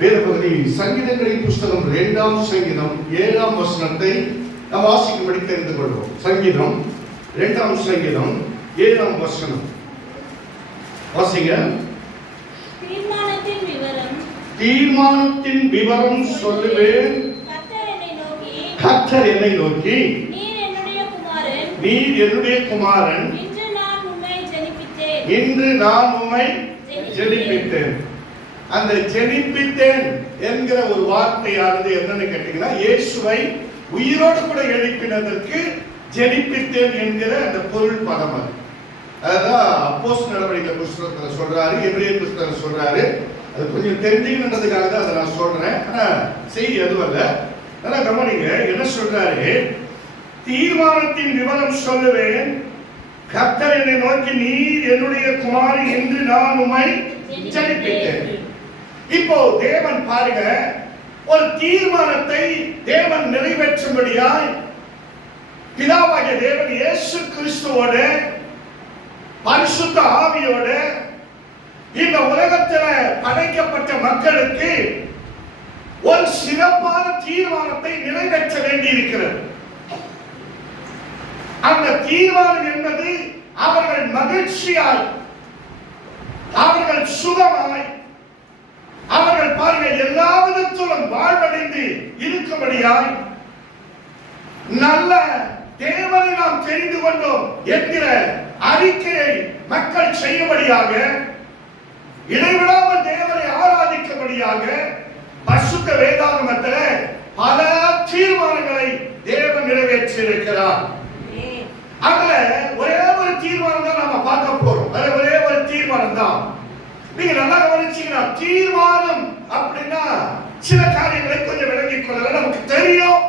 வேத பகுதி சங்கீதங்களின் புஸ்தகம் 2ஆம் சங்கீதம் 7ஆம் வசனத்தை நாம் வாசிக்கும்படி தெரிந்து கொள்வோம். சங்கீதம் 2ஆம் சங்கீதம் 7ஆம் வசனம் வாசிங்க. தீர்மானத்தின் விவரம் சொல்லுவேன். கர்த்தர் என்னை நோக்கி நீர் என்னுடைய குமாரன், இன்று நான் உம்மை ஜெனிப்பித்தேன். அந்த ஜெனிப்பித்தேன் என்கிற ஒரு வார்த்தையானது என்னன்னு கேட்டீங்கன்னா, இயேசுவை உயிரோடு கூட எழுப்பினதற்கு ஜெனிப்பித்தேன் என்கிற அந்த பொருள் பதம் அது. அதான் அப்போஸ்தலர் நடவடிக்கைகள் புத்தகத்தில் சொல்றாரு, எபிரேயர் புத்தகத்தில் சொல்றாரு. அது கொஞ்சம் தெரிஞ்சுக்கணுன்றதுக்காக தான் அதை நான் சொல்றேன். ஆனா செய்தி அதுவல்ல. ஆனா கவனிங்க, என்ன சொல்றாரு? தீர்மானத்தின் விவரம் சொல்லுவேன். கர்த்தர் என்னை நோக்கி நீர் என்னுடைய குமாரன், என்று நான் உம்மை ஜெனிப்பித்தேன். இப்போ தேவன் பாருங்க, ஒரு தீர்மானத்தை தேவன் நிறைவேற்றும்படியாய் பிதாவாகிய தேவன் இயேசு கிறிஸ்துவோட பரிசுத்த ஆவியோட இந்த உலகத்தில் படைக்கப்பட்ட மக்களுக்கு ஒரு சிறப்பான தீர்மானத்தை நிறைவேற்ற வேண்டி இருக்கிறது. அந்த தீர்மானம் என்பது அவர்கள் மகிழ்ச்சியாய், அவர்கள் சுகமாய், அவர்கள் பாருங்க எல்லா விதத்திலும் வாழ்வடைந்து இருக்கும்படியாய், நல்ல தேவனை நாம் தெரிந்து கொண்டோம் என்கிற அறிக்கையை மக்கள் செய்யும்படியாக, இடைவிடாமல் தேவனை ஆராதிக்கும்படியாக பரிசுத்த வேதாகமத்தில் பல தீர்மானங்களை தேவன் நிறைவேற்றி இருக்கிறார். அதுல ஒரே ஒரு தீர்மானம் தான் நாம பார்க்க போறோம். அதுல ஒரே ஒரு தீர்மானம் தான். நீங்க நல்லா கவனிச்சீங்கன்னா, தீர்மானம் அப்படின்னா சில காரியங்களை கொஞ்சம் விளங்கிக் கொள்ள நமக்கு தெரியும்,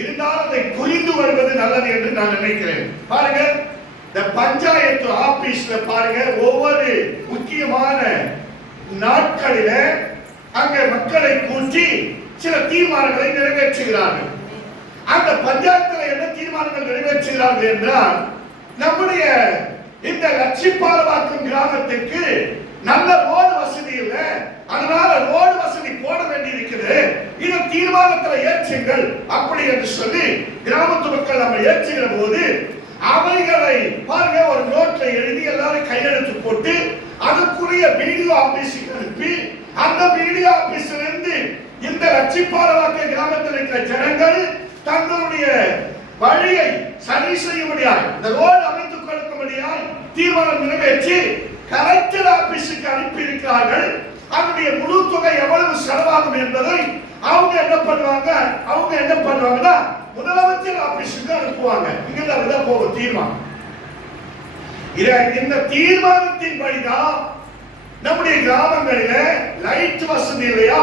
இருந்தாலும் அதை புரிந்து கொள்வது நல்லது என்று நான் நினைக்கிறேன். பாருங்க, இந்த பஞ்சாயத்து ஆபீஸ்ல பாருங்க, ஒவ்வொரு முக்கியமான நாட்களில அங்க மக்களை கூட்டி சில தீர்மானங்களை நிறைவேற்றுகிறார்கள். அந்த பஞ்சாயத்துல என்ன தீர்மானங்கள் நிறைவேற்றுகிறார்கள் என்றால், நம்முடைய இந்த லட்சிப்பாலவாக்கம் கிராமத்துக்கு நல்ல ரோடு வசதி இல்லை, அதனால ரோடு வசதி போட வேண்டி இருக்குது, இதை தீர்மானத்தில் ஏற்றுங்கள் அப்படி என்று சொல்லி கிராமத்து மக்கள் நம்ம ஏற்றுகிற போது அவைகளை பாருங்க ஒரு நோட்ல எழுதி எல்லாரும் கையெழுத்து போட்டு அதுக்குரிய வீடியோ ஆபீஸுக்கு அனுப்பி, அந்த வீடியோ ஆபீஸ்ல இருந்து இந்த லட்சிப்பாலவாக்க கிராமத்தில் இருக்கிற ஜனங்கள் தங்களுடைய வழியை சரி செய்யும்படியாய், இந்த ரோடு அமைத்துக் கொடுக்கும்படியாய் தீர்மானம் நிறைவேற்றி கலெக்டர் ஆபீஸுக்கு அனுப்பி இருக்கிறார்கள். அதனுடைய முழு தொகை எவ்வளவு செலவாகும் என்பதை அவங்க என்ன பண்ணுவாங்கன்னா முதலமைச்சர் ஆபீஸுக்கு அனுப்புவாங்க. இங்கதான் போகும் தீர்மானம். இந்த தீர்மானத்தின் படிதான் நம்முடைய கிராமங்களில லைட் வசதி இல்லையா,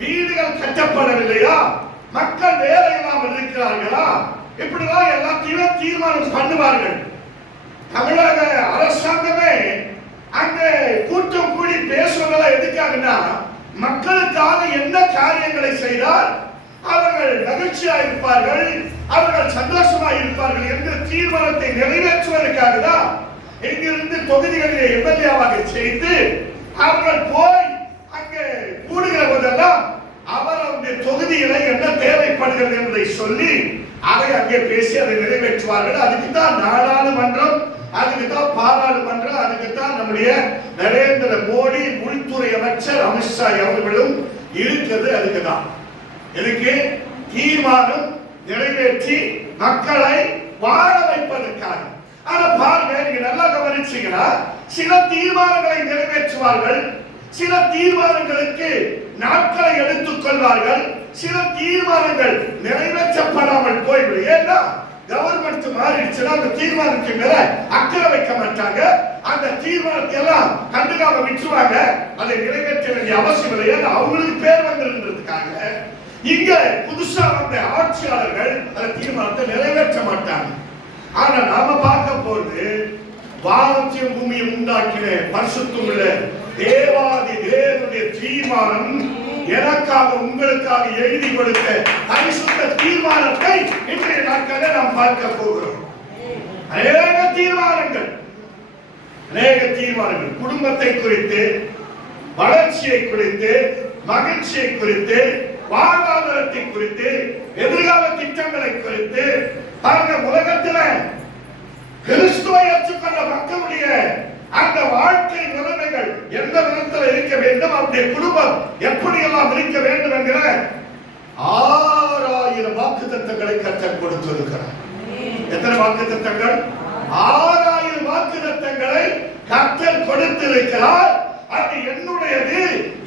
வீடுகள் கட்டப்படவில்லையா, மக்கள் வேலை இல்லாமல் இருக்கிறார்களா, இப்படிதான் எல்லாத்தையும் தீர்மானம் பண்ணுவார்கள். தமிழக அரசாங்கமே அங்க கூட்டம் கூடி பேசுவதெல்லாம் எதுக்காகனா, மக்களுக்காக என்ன காரியங்களை செய்தால் அவர்கள் மகிழ்ச்சியாக இருப்பார்கள், அவர்கள் சந்தோஷமாக இருப்பார்கள் என்ற தீர்மானத்தை நிறைவேற்றுவதற்காக தான் இங்கிருந்து தொகுதிகளிலே எம்எல்ஏவாக செய்து அவர்கள் போய் அங்கே கூடுகிற போதெல்லாம் அவருடைய தொகுதியில என்ன தேவைப்படுகிறது என்பதை சொல்லி அதை அங்கே பேசி அதை நிறைவேற்றுவார்கள். அதுக்கு தான் நாடாளுமன்றம், அதுக்கு தான் பாராளுமன்றம், அதுக்கு தான் நம்முடைய நரேந்திர மோடி உள்துறை அமைச்சர் அமித்ஷா அவர்களும் இருக்கிறது. அதுக்கு தான் எனக்கு தீர்மானம் நிறைவேற்றி மக்களை வாழ வைப்பதற்காக. ஆனா பாருங்க, நீங்க நல்லா கவனிச்சீங்கன்னா, சில தீர்மானங்களை நிறைவேற்றுவார்கள், சில தீர்மானங்களுக்கு நாட்களை எடுத்துக் கொள்வார்கள், சில தீர்மானங்கள் நிறைவேற்றப்படாமல் போய்விடும். ஏன்னா கவர்மெண்ட் மாறிடுச்சுன்னா அந்த தீர்மானத்துக்கு மேல அக்கறை வைக்க மாட்டாங்க, அந்த தீர்மானத்தை எல்லாம் கண்டுக்காம விட்டுருவாங்க, அதை நிறைவேற்ற வேண்டிய அவசியம் இல்லை. ஏன்னா அவங்களுக்கு பேர் வந்திருக்கிறதுக்காக இங்க புதுசா வந்த ஆட்சியாளர்கள் அந்த தீர்மானத்தை நிறைவேற்ற மாட்டாங்க. ஆனா நாம பார்க்க போது வானத்தையும் பூமியை உண்டாக்கின பரிசுத்தமுள்ள தேவாதி தேவனுடைய தீர்மானம், எனக்காக உங்களுக்காக எழுதி கொடுத்த பரிசுத்த தீர்மானத்தை இன்றைய நாட்களில் நாம் பார்க்க போகிறோம். அநேக தீர்மானங்கள் குடும்பத்தை குறித்து, வளர்ச்சியை குறித்து, மகிழ்ச்சியை குறித்து, வாழ்வாதாரத்தை குறித்து, எதிர்கால திட்டங்களை குறித்து பாருங்க. உலகத்தில் கிறிஸ்துவை ஏற்றுக்கொண்ட மக்களுடைய அந்த வாழ்க்கை நிலைமைகள் எந்த விதத்தில் இருக்க வேண்டும், அவருடைய குடும்பம் எப்படி எல்லாம் இருக்க வேண்டும் என்கிற 6000 வாக்குத்தத்தங்களை கர்த்தர் கொடுத்திருக்கிறார். எத்தனை வாக்குத்தத்தங்கள்? 6000 வாக்குத்தத்தங்களை கர்த்தர் கொடுத்திருக்கிறார். அது என்னுடையது,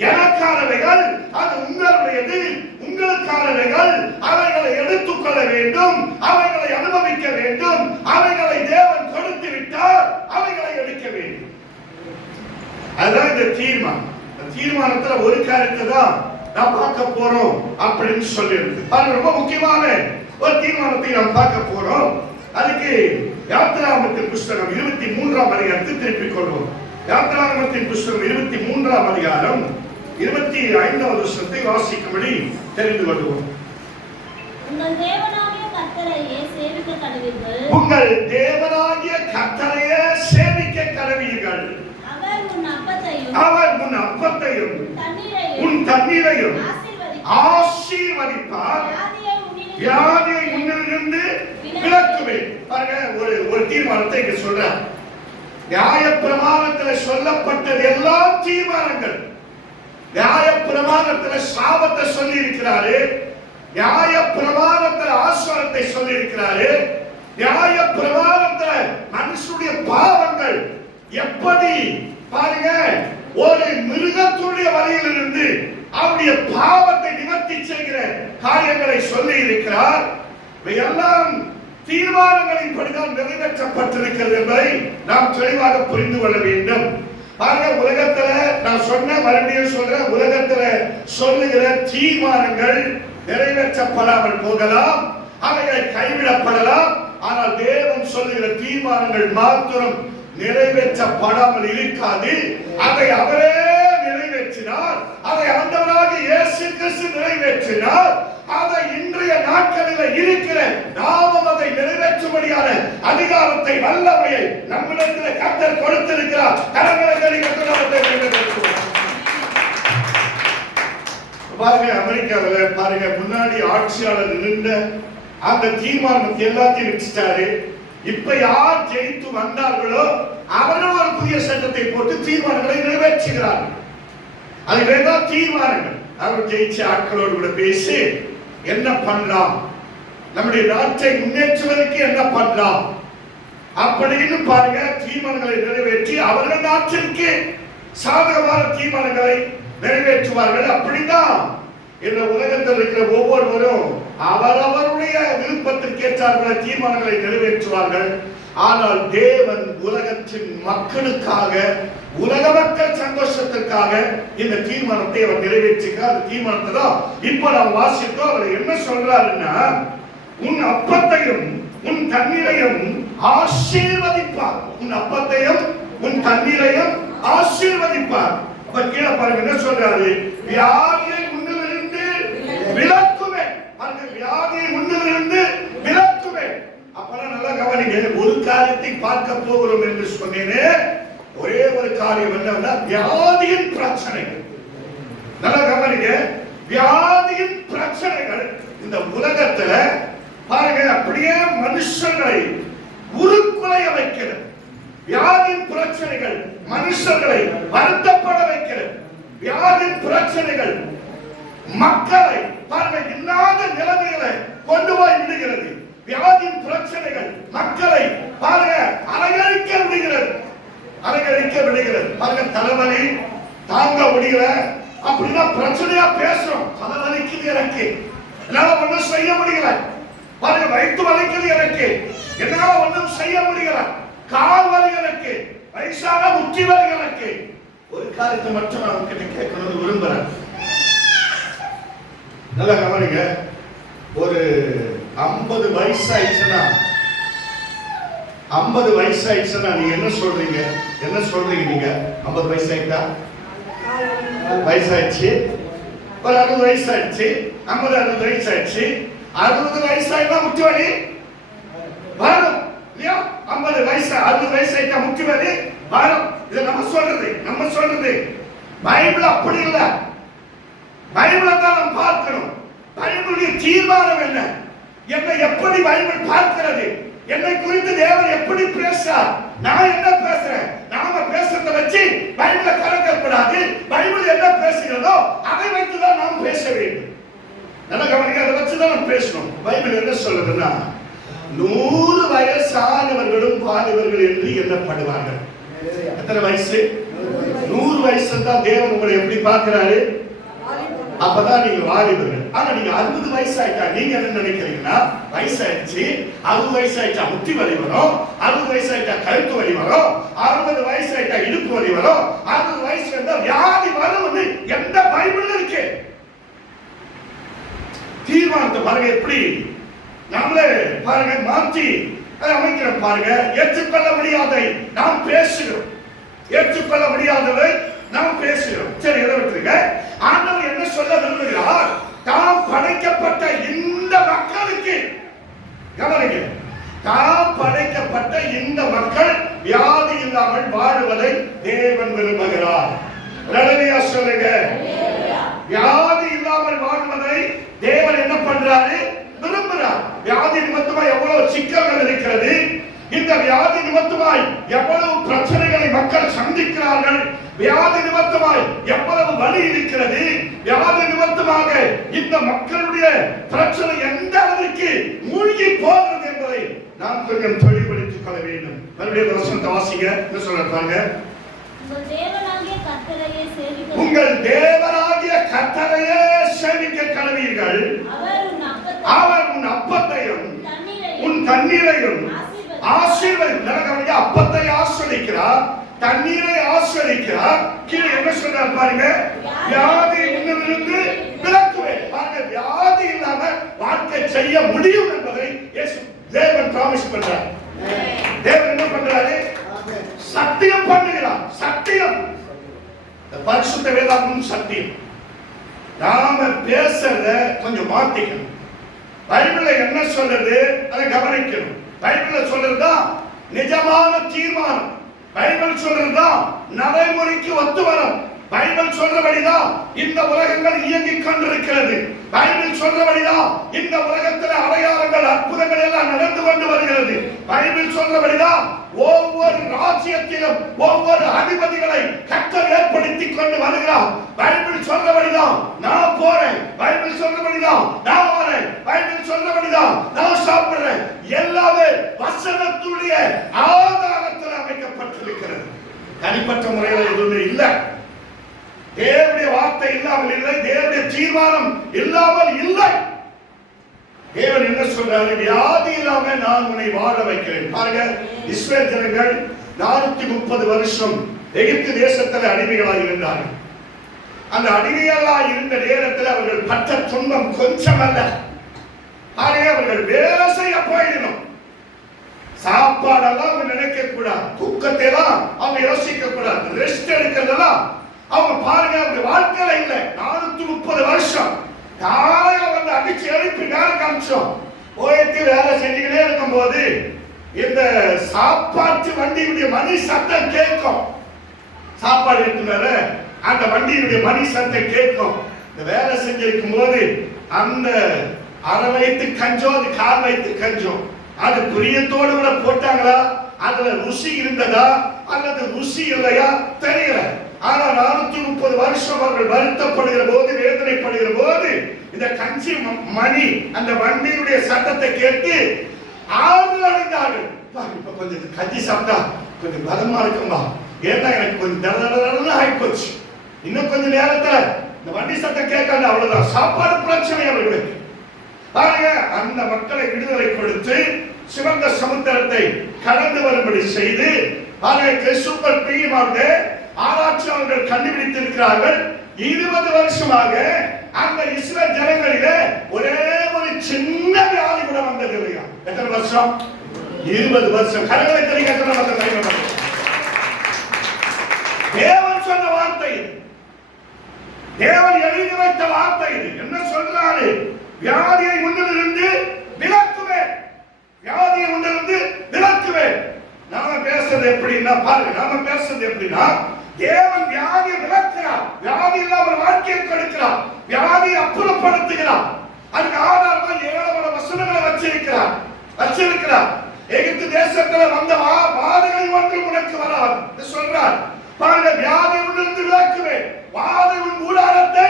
எனக்கானவைகள். அது உங்களுடையது, உங்களுக்கானவைகள். அவைகளை எடுத்துக்கொள்ள வேண்டும், அவைகளை அனுபவிக்க வேண்டும். அவைகளை தேவன் கொடுத்து விட்டார், அவைகளை எடுக்க வேண்டும். அதுதான் இந்த தீர்மானம். தீர்மானத்துல ஒரு காரியத்தை தான் நாம் பார்க்க போறோம் அப்படின்னு சொல்லியிருக்கு. அது ரொம்ப முக்கியமான ஒரு தீர்மானத்தை நாம் பார்க்க போறோம். அதுக்கு யாத்திராகமத்தின் புஸ்தகம் 23ஆம் அதிகாரத்தை திருப்பிக் கொள்வோம். யாத்திராகமத்தின் புஸ்தகம் 23ஆம் அதிகாரம் 25வது வசனத்தை வாசிக்கும்படி தெரிந்து கொள்வோம். உங்கள் தேவனாகிய கர்த்தரையே சேவிக்க கடவீர்கள். உங்கள் தேவனாகிய கர்த்தரையே சேவிக்க கடவீர்கள். அவர் உன் அப்பத்தையும் உன் தண்ணீரையும் ஆசீர்வதிப்பார். வியாதியை முன்னிலிருந்து விலக்குவேன். பாருங்க, ஒரு தீர்மானத்தை இங்க சொல்றார். நியாயப்பிரமாணத்தில் சொல்லப்பட்டது எல்லாம் தீர்மானங்கள். நியாயப்பிரமாணத்தில் சாபத்தை சொல்லி இருக்கிறாரு, நியாயப்பிரமாணத்தில் ஆசீர்வாதத்தை சொல்லி இருக்கிறாரு, நியாயப்பிரமாணத்தில் மனுஷனுடைய பாவங்கள் எப்படி பாருங்க ஒரு மிருகத்துடைய வழியிலிருந்து அவருடைய பாவத்தை நிவர்த்தி செய்கிற காரியங்களை சொல்லி இருக்கிறார். இவையெல்லாம் தீர்மானங்களின் படிதான் நிறைவேற்றப்பட்டிருக்கிறது என்பதை நாம் தெளிவாக புரிந்து கொள்ள வேண்டும். பாருங்க, உலகத்துல நான் சொன்ன மறுபடியும் சொல்றேன், உலகத்துல சொல்லுகிற தீர்மானங்கள் நிறைவேற்றப்படாமல் போகலாம், அவைகள் கைவிடப்படலாம். ஆனால் தேவன் சொல்லுகிற தீர்மானங்கள் மாத்திரம் நிறைவேற்றப்படாமல் இருக்காது. அதை அவரே நிறைவேற்றினார். அதை ஆண்டவராகிய இயேசு கிறிஸ்து நிறைவேற்றினார். அதை இன்றைய நாட்களில் இருக்கிற நாமும் அதை நிறைவேற்றும்படியான அதிகாரத்தை, வல்லமையை நம்மிடத்தில் கர்த்தர் கொடுத்திருக்கிறார். கரங்களை நிறைவேற்றுவார். பாருங்க, அமெரிக்காவில் பாருங்க, முன்னாடி ஆட்சியாளர் இருந்த அந்த தீர்மானத்தை எல்லாத்தையும் வச்சுட்டாரு. இப்ப யார் ஜெயித்து வந்தார்களோ அவர்கள் ஒரு புதிய சட்டத்தை போட்டு தீர்மானங்களை நிறைவேற்றுகிறார்கள். அதுதான் தீர்மானங்கள். அவர் ஜெயிச்ச ஆட்களோடு கூட பேசி என்ன பண்ணலாம், நம்முடைய நாட்டை முன்னேற்றுவதற்கு என்ன பண்ணலாம் அப்படின்னு பாருங்க தீர்மானங்களை நிறைவேற்றி அவர்கள் நாட்டிற்கு சாதகமான தீர்மானங்களை நிறைவேற்றுவார்கள். அப்படிதான் இந்த உலகத்தில் இருக்கிற ஒவ்வொருவரும் அவரவருடைய விருப்பத்திற்கு ஏற்றார்கள தீர்மானங்களை நிறைவேற்றுவார்கள். ஆனால் தேவன் உலகத்தின் மக்களுக்காக, உலக மக்கள் சந்தோஷத்திற்காக இந்த தீர்மானத்தை அவர் நிறைவேற்றுகிறார். அந்த தீர்மானத்தை தான் இப்ப நாம் வாசித்தோம். அவர் என்ன சொல்றாருன்னா, உன் அப்பத்தையும் உன் தண்ணீரையும் ஆசீர்வதிப்பார். உன் அப்பத்தையும் உன் தண்ணீரையும் ஆசீர்வதிப்பார். அப்ப கீழே பாருங்க என்ன சொல்றாரு, வியாதியை முன்னிலிருந்து விலக்குவேன். அந்த வியாதியை முன்னிலிருந்து விலக்குவேன். அப்பதான் நல்லா கவனிங்க, ஒரு காரியத்தை பார்க்க போகிறோம் என்று சொன்னேனே, ஒரே ஒரு காரியம் என்னன்னா வியாதியின் பிரச்சனைகள். நல்லா கவனிங்க, வியாதியின் பிரச்சனைகள் இந்த உலகத்துல பாருங்க அப்படியே மனுஷங்களை உருக்குலைய வைக்கிறது. வியாதியின் பிரச்சனைகள் மனுஷர்களை வருத்தப்பட வைக்கிறது. வியாதியின் பிரச்சனைகள் மக்களை பாருங்க இல்லாத நிலைமைகளை கொண்டு போய் விடுகிறது. வியாதியின் பிரச்சனைகள் மக்களை பாருங்க அலைகழிக்க விடுகிறது, அலைகழிக்க விடுகிறது. பாருங்க தலைவலி தாங்க முடியல அப்படின்னா பிரச்சனையா பேசுறோம். தலைவலிக்குது எனக்கு, என்னால ஒன்றும் செய்ய முடியல. பாருங்க வயிற்று வலிக்குது எனக்கு, என்னால ஒன்றும் செய்ய முடியல. கால் வலி எனக்கு, வயசான முட்டி வலி எனக்கு. ஒரு காரியத்தை மட்டும் நான் உங்ககிட்ட கேட்கணும்னு விரும்புறேன். நல்லா கவனிங்க, ஒரு 50 வயசு ஆயிடுச்சுன்னா 50 வயசு ஆயிடுச்சுன்னா நீங்க என்ன சொல்றீங்க? என்ன சொல்றீங்க நீங்க? 50 வயசு ஆயிட்டா வயசாயிடுச்சு, ஒரு 60 வயசு ஆயிடுச்சு, 50-60 வயசு ஆயிடுச்சு. 60 வயசு ஆயிட்டா முட்டி வலி வரும் இல்லையா? 50 வயசு 60 வயசு ஆயிட்டா முட்டி வலி வரும். இது நம்ம சொல்றது பைபிள் அப்படி இல்லை. தீர்மானம் என்ன? என்னை எப்படி பைபிள் பார்க்கிறது? என்னை குறித்து தேவன் எப்படி பேசுறார்? நான் என்ன பேசுறேன்? நாம பேசுறதை வச்சு பைபிளை கலக்கக்கூடாது. பைபிள் என்ன பேசுகிறதோ அதை வைத்துதான் நாம் பேச வேண்டும். நல்ல கவனிக்க, அதை வச்சுதான் நாம் பேசணும். பைபிள் என்ன சொல்லுதுன்னா, 100 வயசானவர்களும் வாலிபர்கள் என்று எண்ணப்படுவார்கள். எத்தனை வயசு? 100 வயசு தான் தேவன் உங்களை எப்படி பார்க்கிறாரு? அப்பதான் நீங்க வாலிபர்கள். ஆனா நீங்க 60 வயசு ஆயிட்டா நீங்க என்ன நினைக்கிறீங்கன்னா, வயசாயிடுச்சு, 60 வயசு ஆயிட்டா முட்டி வலி வரும், 60 வயசு ஆயிட்டா கழுத்து வலி வரும், 60 வயசு ஆயிட்டா இடுப்பு வலி வரும், 60 வயசு வந்தா வியாதி வரும்னு எந்த பைபிள் இருக்கு? தீர்மானத்தை பாருங்க, எப்படி நம்மளே பாருங்க மாற்றி அமைக்கிறோம் பாருங்க. ஏற்றுக்கொள்ள முடியாதை நாம் பேசுகிறோம், ஏற்றுக்கொள்ள முடியாததை நாம் பேசுகிறோம். சரி, எதை விட்டுருங்க. ஆண்டவர் என்ன சொல்ல விரும்புகிறார்? தாம் படைக்கப்பட்ட இந்த மக்களுக்கு, கவனிங்க, தாம் படைக்கப்பட்ட இந்த மக்கள் வியாதி இல்லாமல் வாழுவதை தேவன் விரும்புகிறார். அல்லேலூயா சொல்லுங்க. வியாதி இல்லாமல் வாழ்வதை தேவன் என்ன பண்றாரு? விரும்புகிறார். வியாதி நிமித்தமாய் எவ்வளவு சிக்கல்கள் இருக்கிறது, இந்த வியாதி நிமித்தமாய் எவ்வளவு பிரச்சனைகளை மக்கள் சந்திக்கிறார்கள், வியாதி நிமித்தமாய் எவ்வளவு வலி இருக்கிறது, வியாதி நிமித்தமாக இந்த மக்களுடைய பிரச்சனை எந்த அளவிற்கு மூழ்கி போகிறது என்பதை நாம் கொஞ்சம் தெளிவுபடுத்திக் கொள்ள வேண்டும். மறுபடியும் வசனத்தை வாசிங்க. என்ன சொல்றாங்க? உங்கள் தேவனாகிய கர்த்தரையே சேவிக்க கடவீர்கள். அவர் உன் அப்பத்தையும் உன் தண்ணீரையும் ஆசீர்வதிக்கிறார். அப்பத்தை ஆசீர்வதிக்கிறார், தண்ணீரை ஆசீர்வதிக்கிறார். கீழே என்ன சொல்றார் பாருங்க? வியாதி உன்னிலிருந்து விலக்குவேன். பாருங்க, வியாதி இல்லாம வாழ்க்கை செய்ய முடியும் என்பதை தேவன் பிராமிஸ் பண்றார். தேவன் என்ன பண்றாரு? சத்தியம் பண்ணுகிறார். சத்தியம், பரிசுத்த வேதாகமும் சத்தியம். நாம பேசுறத கொஞ்சம் மாத்திக்கணும். பைபிள்ல என்ன சொல்றது அதை கவனிக்கணும். பைபிள்ல சொல்றதுதான் நிஜமான தீர்மானம். பைபிள் சொல்றதுதான் நடைமுறைக்கு ஒத்து வரும். பைபிள் சொல்றபடிதான் இந்த உலகங்கள் இயங்கிக் கொண்டிருக்கிறது. பைபிள் சொல்றபடிதான் இந்த உலகத்தில் அடையாளங்கள் அற்புதங்கள் எல்லாம் நடந்து கொண்டு வருகிறது. பைபிள் சொல்றபடிதான் ஒவ்வொரு ராஜ்யத்திலும் ஒவ்வொரு அதிபதிகளை கர்த்தர் ஏற்படுத்திக் கொண்டு வருகிறார். பைபிள் சொல்றபடிதான் நான் போறேன், பைபிள் சொல்றபடிதான் நான் வரேன், பைபிள் சொல்றபடிதான் நான் சாப்பிடுறேன். எல்லாமே வசனத்துடைய ஆதாரத்தில் அமைக்கப்பட்டிருக்கிறது. தனிப்பட்ட முறையில் எதுவுமே இல்லை. தேவனுடைய வார்த்தை இல்லாமல் இல்லை, தேவனுடைய தீர்மானம் இல்லாமல் இல்லை. தேவன் என்ன சொல்றாரு? வியாதி இல்லாம நான் உன்னை வாழ வைக்கிறேன். பாருங்க, இஸ்ரவேல் ஜனங்கள் 430 வருஷம் எகிப்து தேசத்தில் அடிமைகளாக இருந்தார்கள். அந்த அடிமைகளாக இருந்த நேரத்தில் அவர்கள் பட்ட துன்பம் கொஞ்சம் அல்ல. பாருங்க, அவர்கள் வேலை செய்ய போயிடணும். சாப்பாடெல்லாம் அவங்க நினைக்க கூடாது, தூக்கத்தை எல்லாம் அவங்க யோசிக்க கூடாது, ரெஸ்ட் எடுக்கிறதெல்லாம் அவங்க பாருங்க அவங்க வாழ்க்கையில இல்ல. 430 வருஷம் காலையில வந்து அடிச்சு எழுப்பி வேலை காமிச்சோம் போயிட்டு வேலை செஞ்சுக்கிட்டே இருக்கும் போது இந்த சாப்பாட்டு வண்டியுடைய மணி சத்தம் கேட்கும். சாப்பாடு எடுத்துனால அந்த வண்டியுடைய மணி சத்தம் கேட்கும். இந்த வேலை செஞ்சிருக்கும் போது அந்த அரை வயிற்று கஞ்சோ அது கால் வயிற்று கஞ்சோ அது பிரியத்தோடு கூட போட்டாங்களா, அதுல ருசி இருந்ததா அல்லது ருசி இல்லையா தெரியல. ஆனா 430 வருஷம் அவர்கள் வருத்தப்படுகிற போது, வேதனைப்படுகிற போது இந்த கஞ்சி மணி அந்த வண்டியுடைய சத்தத்தை கேட்டு ஆறுதல் அடைந்தார்கள். இப்ப கொஞ்சம் கஞ்சி சாப்பிட்டா கொஞ்சம் பலமா இருக்கும்பா, ஏன்னா எனக்கு கொஞ்சம் தடதடன்னு ஆயிப்போச்சு. இன்னும் கொஞ்சம் நேரத்துல இந்த வண்டி சத்தம் கேட்காது, அவ்வளவுதான். சாப்பாடு பிரச்சனை அவர்களுக்கு. பாருங்க, அந்த மக்களை விடுதலை கொடுத்து சிவந்த சமுத்திரத்தை கடந்து வரும்படி செய்து சூப்பர் பிரியமாக ஆராய்ச்சியாளர்கள் கண்டுபிடித்திருக்கிறார்கள். 20 வருஷமாக அந்த இஸ்ரவேல் ஜனங்களிலே ஒரே ஒரு சின்ன வியாதி கூட வந்தது இல்லையா? எத்தனை வருஷம்? 20 வருஷம். கரங்களை தெரிவிக்க எத்தனை வருஷம்? தேவன் சொன்ன வார்த்தை, தேவன் எழுதி வைத்த வார்த்தை. என்ன சொல்றாரு? வியாதியை முன்னிலிருந்து விலக்குவேன், வியாதியை முன்னிலிருந்து விலக்குவேன். நாம பேசுறது எப்படின்னா பாருங்க, நாம பேசுறது எப்படின்னா தேவன் வியாதியை விலக்குகிறார், வியாதி இல்லாமல் வாழ்க்கையை கொடுக்கிறார், வியாதியை அப்புறப்படுத்துகிறார். அதுக்கு ஆதாரமா ஏராளமான வசனங்களை வச்சிருக்கிறார். எகிப்து தேசத்துல வந்த வாதைகள் ஒன்றும் உனக்கு வராது சொல்றார். பாருங்க, வியாதி உன்னிருந்து விலக்குவேன், வாதை உன் கூடாரத்தை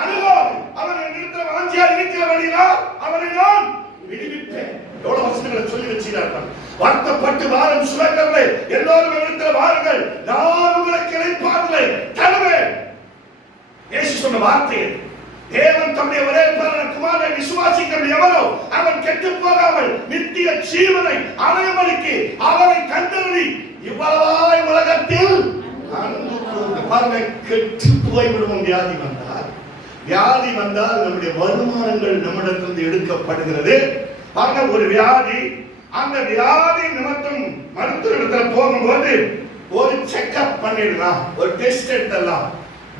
அணுகாது, அவனை நிறுத்த வாஞ்சியா இருக்கிறபடினால் அவனை நான் விடுவிப்பேன். எவ்வளவு வசனங்களை சொல்லி வச்சிருக்கார்கள். வருத்தப்பட்டு வாரம் சுரக்கவில்லை, எல்லோரும் இடத்துல வாருங்கள், நான் உங்களுக்கு இளைப்பாறுதலை தருவேன். இயேசு சொன்ன வார்த்தை. தேவன் தம்முடைய ஒரே பேரான குமாரனை விசுவாசிக்கிற எவனோ அவன் கெட்டு போகாமல் நித்திய ஜீவனை அடையும்படிக்கு அவரை தந்தருளி இவ்வளவாய் உலகத்தில் அன்பு கூர்ந்து. பாருங்க, கெட்டு போய்விடுவோம். வியாதி வந்தால் நம்முடைய வருமானங்கள் நம்மிடத்திலிருந்து எடுக்கப்படுகிறது. பாருங்க, ஒரு வியாதி, அந்த வியாதி நிமித்தம் மருத்துவ போகும்போது ஒரு செக்அப் பண்ணிடலாம், ஒரு டெஸ்ட் எடுத்துடலாம்,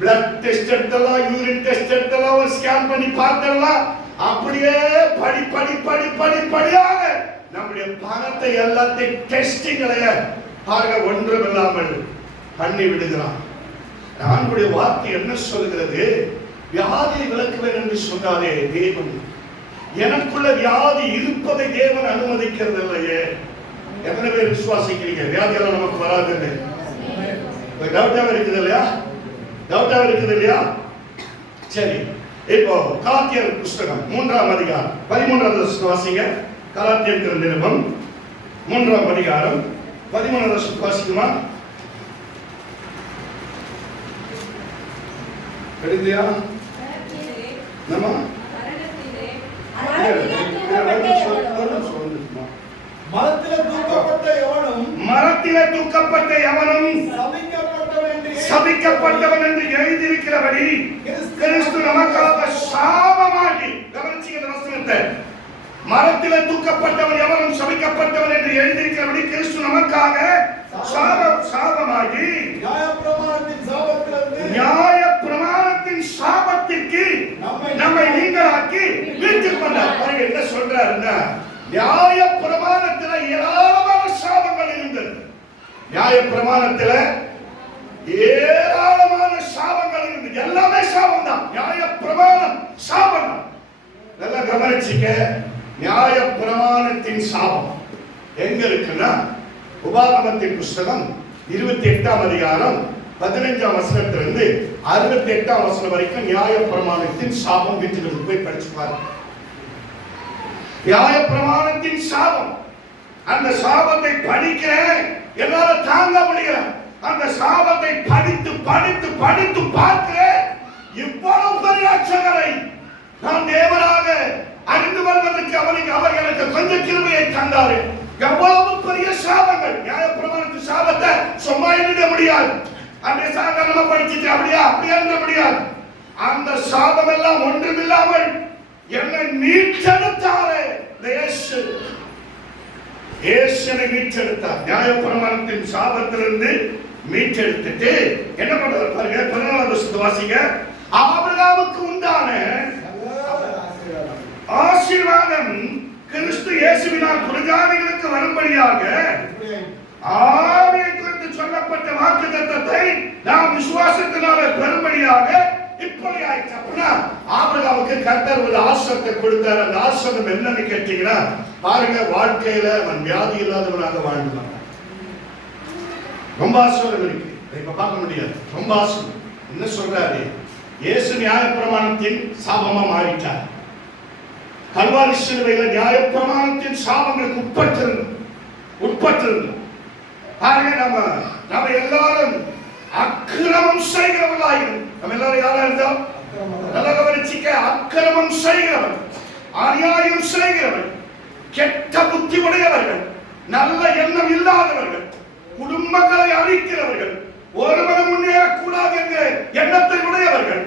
பிளட் டெஸ்ட் எடுத்துடலாம், யூரின் டெஸ்ட் எடுத்துடலாம், ஒரு ஸ்கேன் பண்ணி பார்த்துடலாம். அப்படியே படிப்படியாக நம்முடைய பணத்தை எல்லாத்தையும் டெஸ்டிங்களை பாருங்க ஒன்றுமில்லாமல் பண்ணி விடுகிறான். ஆண்டவருடைய வார்த்தை என்ன சொல்கிறது? வியாதியை விலக்குவேன் என்று சொன்னாரே தேவன், எனக்குள்ள வியாதி இருப்பதை தேவன் அனுமதிக்கிறது இல்லையே. எத்தனை பேர் விசுவாசிக்கிறீங்க வியாதியெல்லாம் நமக்கு வராது? டவுட்டாக இருக்குது இல்லையா? டவுட்டாக இருக்குது இல்லையா? சரி, இப்போ கலாத்தியர் புஸ்தகம் 3ஆம் அதிகாரம் 13வது வசனம் வாசிங்க. கலாத்தியர் நிருபம் 3ஆம் அதிகாரம் 13வது வசனம் வாசிக்குமா? எழுதியா? நம்ம மரத்திலே தூக்கப்பட்ட எவனும் சபிக்கப்பட்டவன் என்று எழுதியிருக்கிறபடி கிறிஸ்து நமக்காக சாபமாகி, கவனிச்சீங்க இந்த வசனத்தை, மரத்திலே தூக்கப்பட்டவன் எவனும் சபிக்கப்பட்டவன் என்று எழுதியிருக்கிறபடி கிறிஸ்து நமக்காக சாபமாகி நியாய பிரமாணத்தின் சாபத்திற்கு நம்மை நீங்களாக்கி மீட்டுக் கொண்டார். என்ன சொல்றாருன்னா, நியாய பிரமாணத்துல ஏராளமான சாபங்கள் இருந்தது. நியாய பிரமாணத்துல ஏராளமான சாபங்கள் இருந்தது. எல்லாமே சாபம் தான். நியாய பிரமாணம் சாபம் தான். நல்லா கவனிச்சுக்க. நியாய பிரமாணத்தின் சாபம் எங்க இருக்குன்னா, உபாகமத்தின் புஸ்தகம் 28ஆம் அதிகாரம் 15ஆம் வசனத்திலிருந்து 68ஆம் வசனம் வரைக்கும் நியாய பிரமாணத்தின் சாபம் வீட்டுக்கு போய் படிச்சு பாருங்க. நியாய பிரமாணத்தின் சாபம், அந்த சாபத்தை படிக்கிறேன், என்னால தாங்க முடியல. அந்த சாபத்தை படித்து பார்க்கிறேன். இவ்வளவு பெரிய அச்சகரை நான் தேவனாக அறிந்து கொள்வதற்கு அவர் எனக்கு கொஞ்சம் கிருபையை தந்தாரு. எவ்வளவு பெரிய சாபங்கள்! நியாய பிரமாணத்தின் சாபத்தை சும்மா எழுத முடியாது. அப்படியே சாதாரணமா படிச்சுட்டு அப்படியே எழுத முடியாது. அந்த சாபம் எல்லாம் ஒன்றுமில்லாமல் என்னை மீட்டெடுத்தாரே இயேசுவை மீட்டெடுத்தார். நியாய பிரமாணத்தின் சாபத்திலிருந்து மீட்டெடுத்துட்டு என்ன பண்றாரு பாருங்க. 14வது வசனத்தை வாசிங்க. ஆபிரகாமுக்கு உண்டான ஆசீர்வாதம் கிறிஸ்து இயேசுவினால் புறஜாதிகளுக்கு வரும்படியாக ஆவியை குறித்து சொல்லப்பட்ட வாக்குத்தத்தத்தை நாம் விசுவாசத்தினால பெறும்படியாக இப்படி ஆயிடுச்சு. அப்படின்னா ஆபிரகாமுக்கு கர்த்தர் ஒரு ஆசீர்வாதத்தை கொடுத்தார். அந்த ஆசீர்வாதம் என்னன்னு கேட்டீங்கன்னா, பாருங்க, வாழ்க்கையில அவன் வியாதி இல்லாதவனாக வாழ்ந்தான். ரொம்ப ஆசீர்வாதம் இருக்கு, இப்ப பார்க்க முடியாது. ரொம்ப ஆசீர்வாதம். என்ன சொல்றாரு? இயேசு நியாயப்பிரமாணத்தின் சாபமா மாறிட்டார். கல்வாரி சிலுவையில் நியாயப்பிரமாணத்தின் சாபங்களுக்கு உட்பட்டிருந்தோம். பாருங்க, நம்ம எல்லாரும் அக்கிரமம் செய்கிறவர்களாயிரும். நம்ம எல்லாரும் யாரா இருந்தோம்? நல்ல கவனிச்சிக்க. அக்கிரமம் செய்கிறவன், அநியாயம் செய்கிறவன், கெட்ட புத்தி உடையவர்கள், நல்ல எண்ணம் இல்லாதவர்கள், குடும்பங்களை அழிக்கிறவர்கள், ஒருவரும் முன்னேறக்கூடாது என்கிற எண்ணத்தை உடையவர்கள்,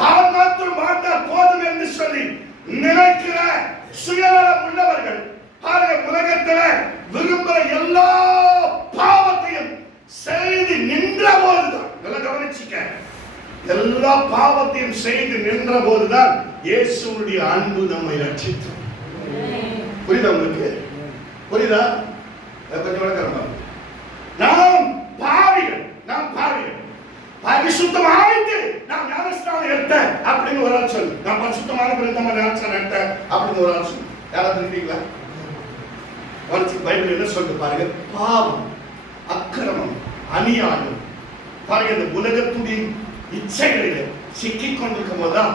தான் மாத்திரம் வாழ்ந்தால் போதும் என்று சொல்லி நினைக்கிற சுயநலம் உள்ளவர்கள், பாருங்க, உலகத்தில் விரும்புகிற எல்லா பாவத்தையும் செய்து நின்ற போதுதான், நல்லா கவனிச்சுக்க, எல்லா பாவத்தையும் செய்து நின்ற போதுதான் இயேசுவுடைய அன்பு நம்மை ரட்சித்தது. புரியுதா உங்களுக்கு? புரியுதா? கொஞ்சம் விளக்கம். நாம் பாவிகள். பரிசுத்தமாயிட்டு நான் ஞானஸ்நானம் எடுத்தேன் அப்படின்னு ஒரு ஆள் சொல்லு. நான் பரிசுத்தமான பிறகு நம்ம ஞானஸ்நானம் எடுத்தேன் அப்படின்னு ஒரு ஆள் சொல்லு. யாராவது இருக்கீங்களா? பைபிள் என்ன சொல்லுது பாருங்க. பாவம், அக்கிரமம், அநியாயம் பாருங்க, இந்த உலகத்துடைய இச்சைகளில் சிக்கிக் கொண்டிருக்கும் போதுதான்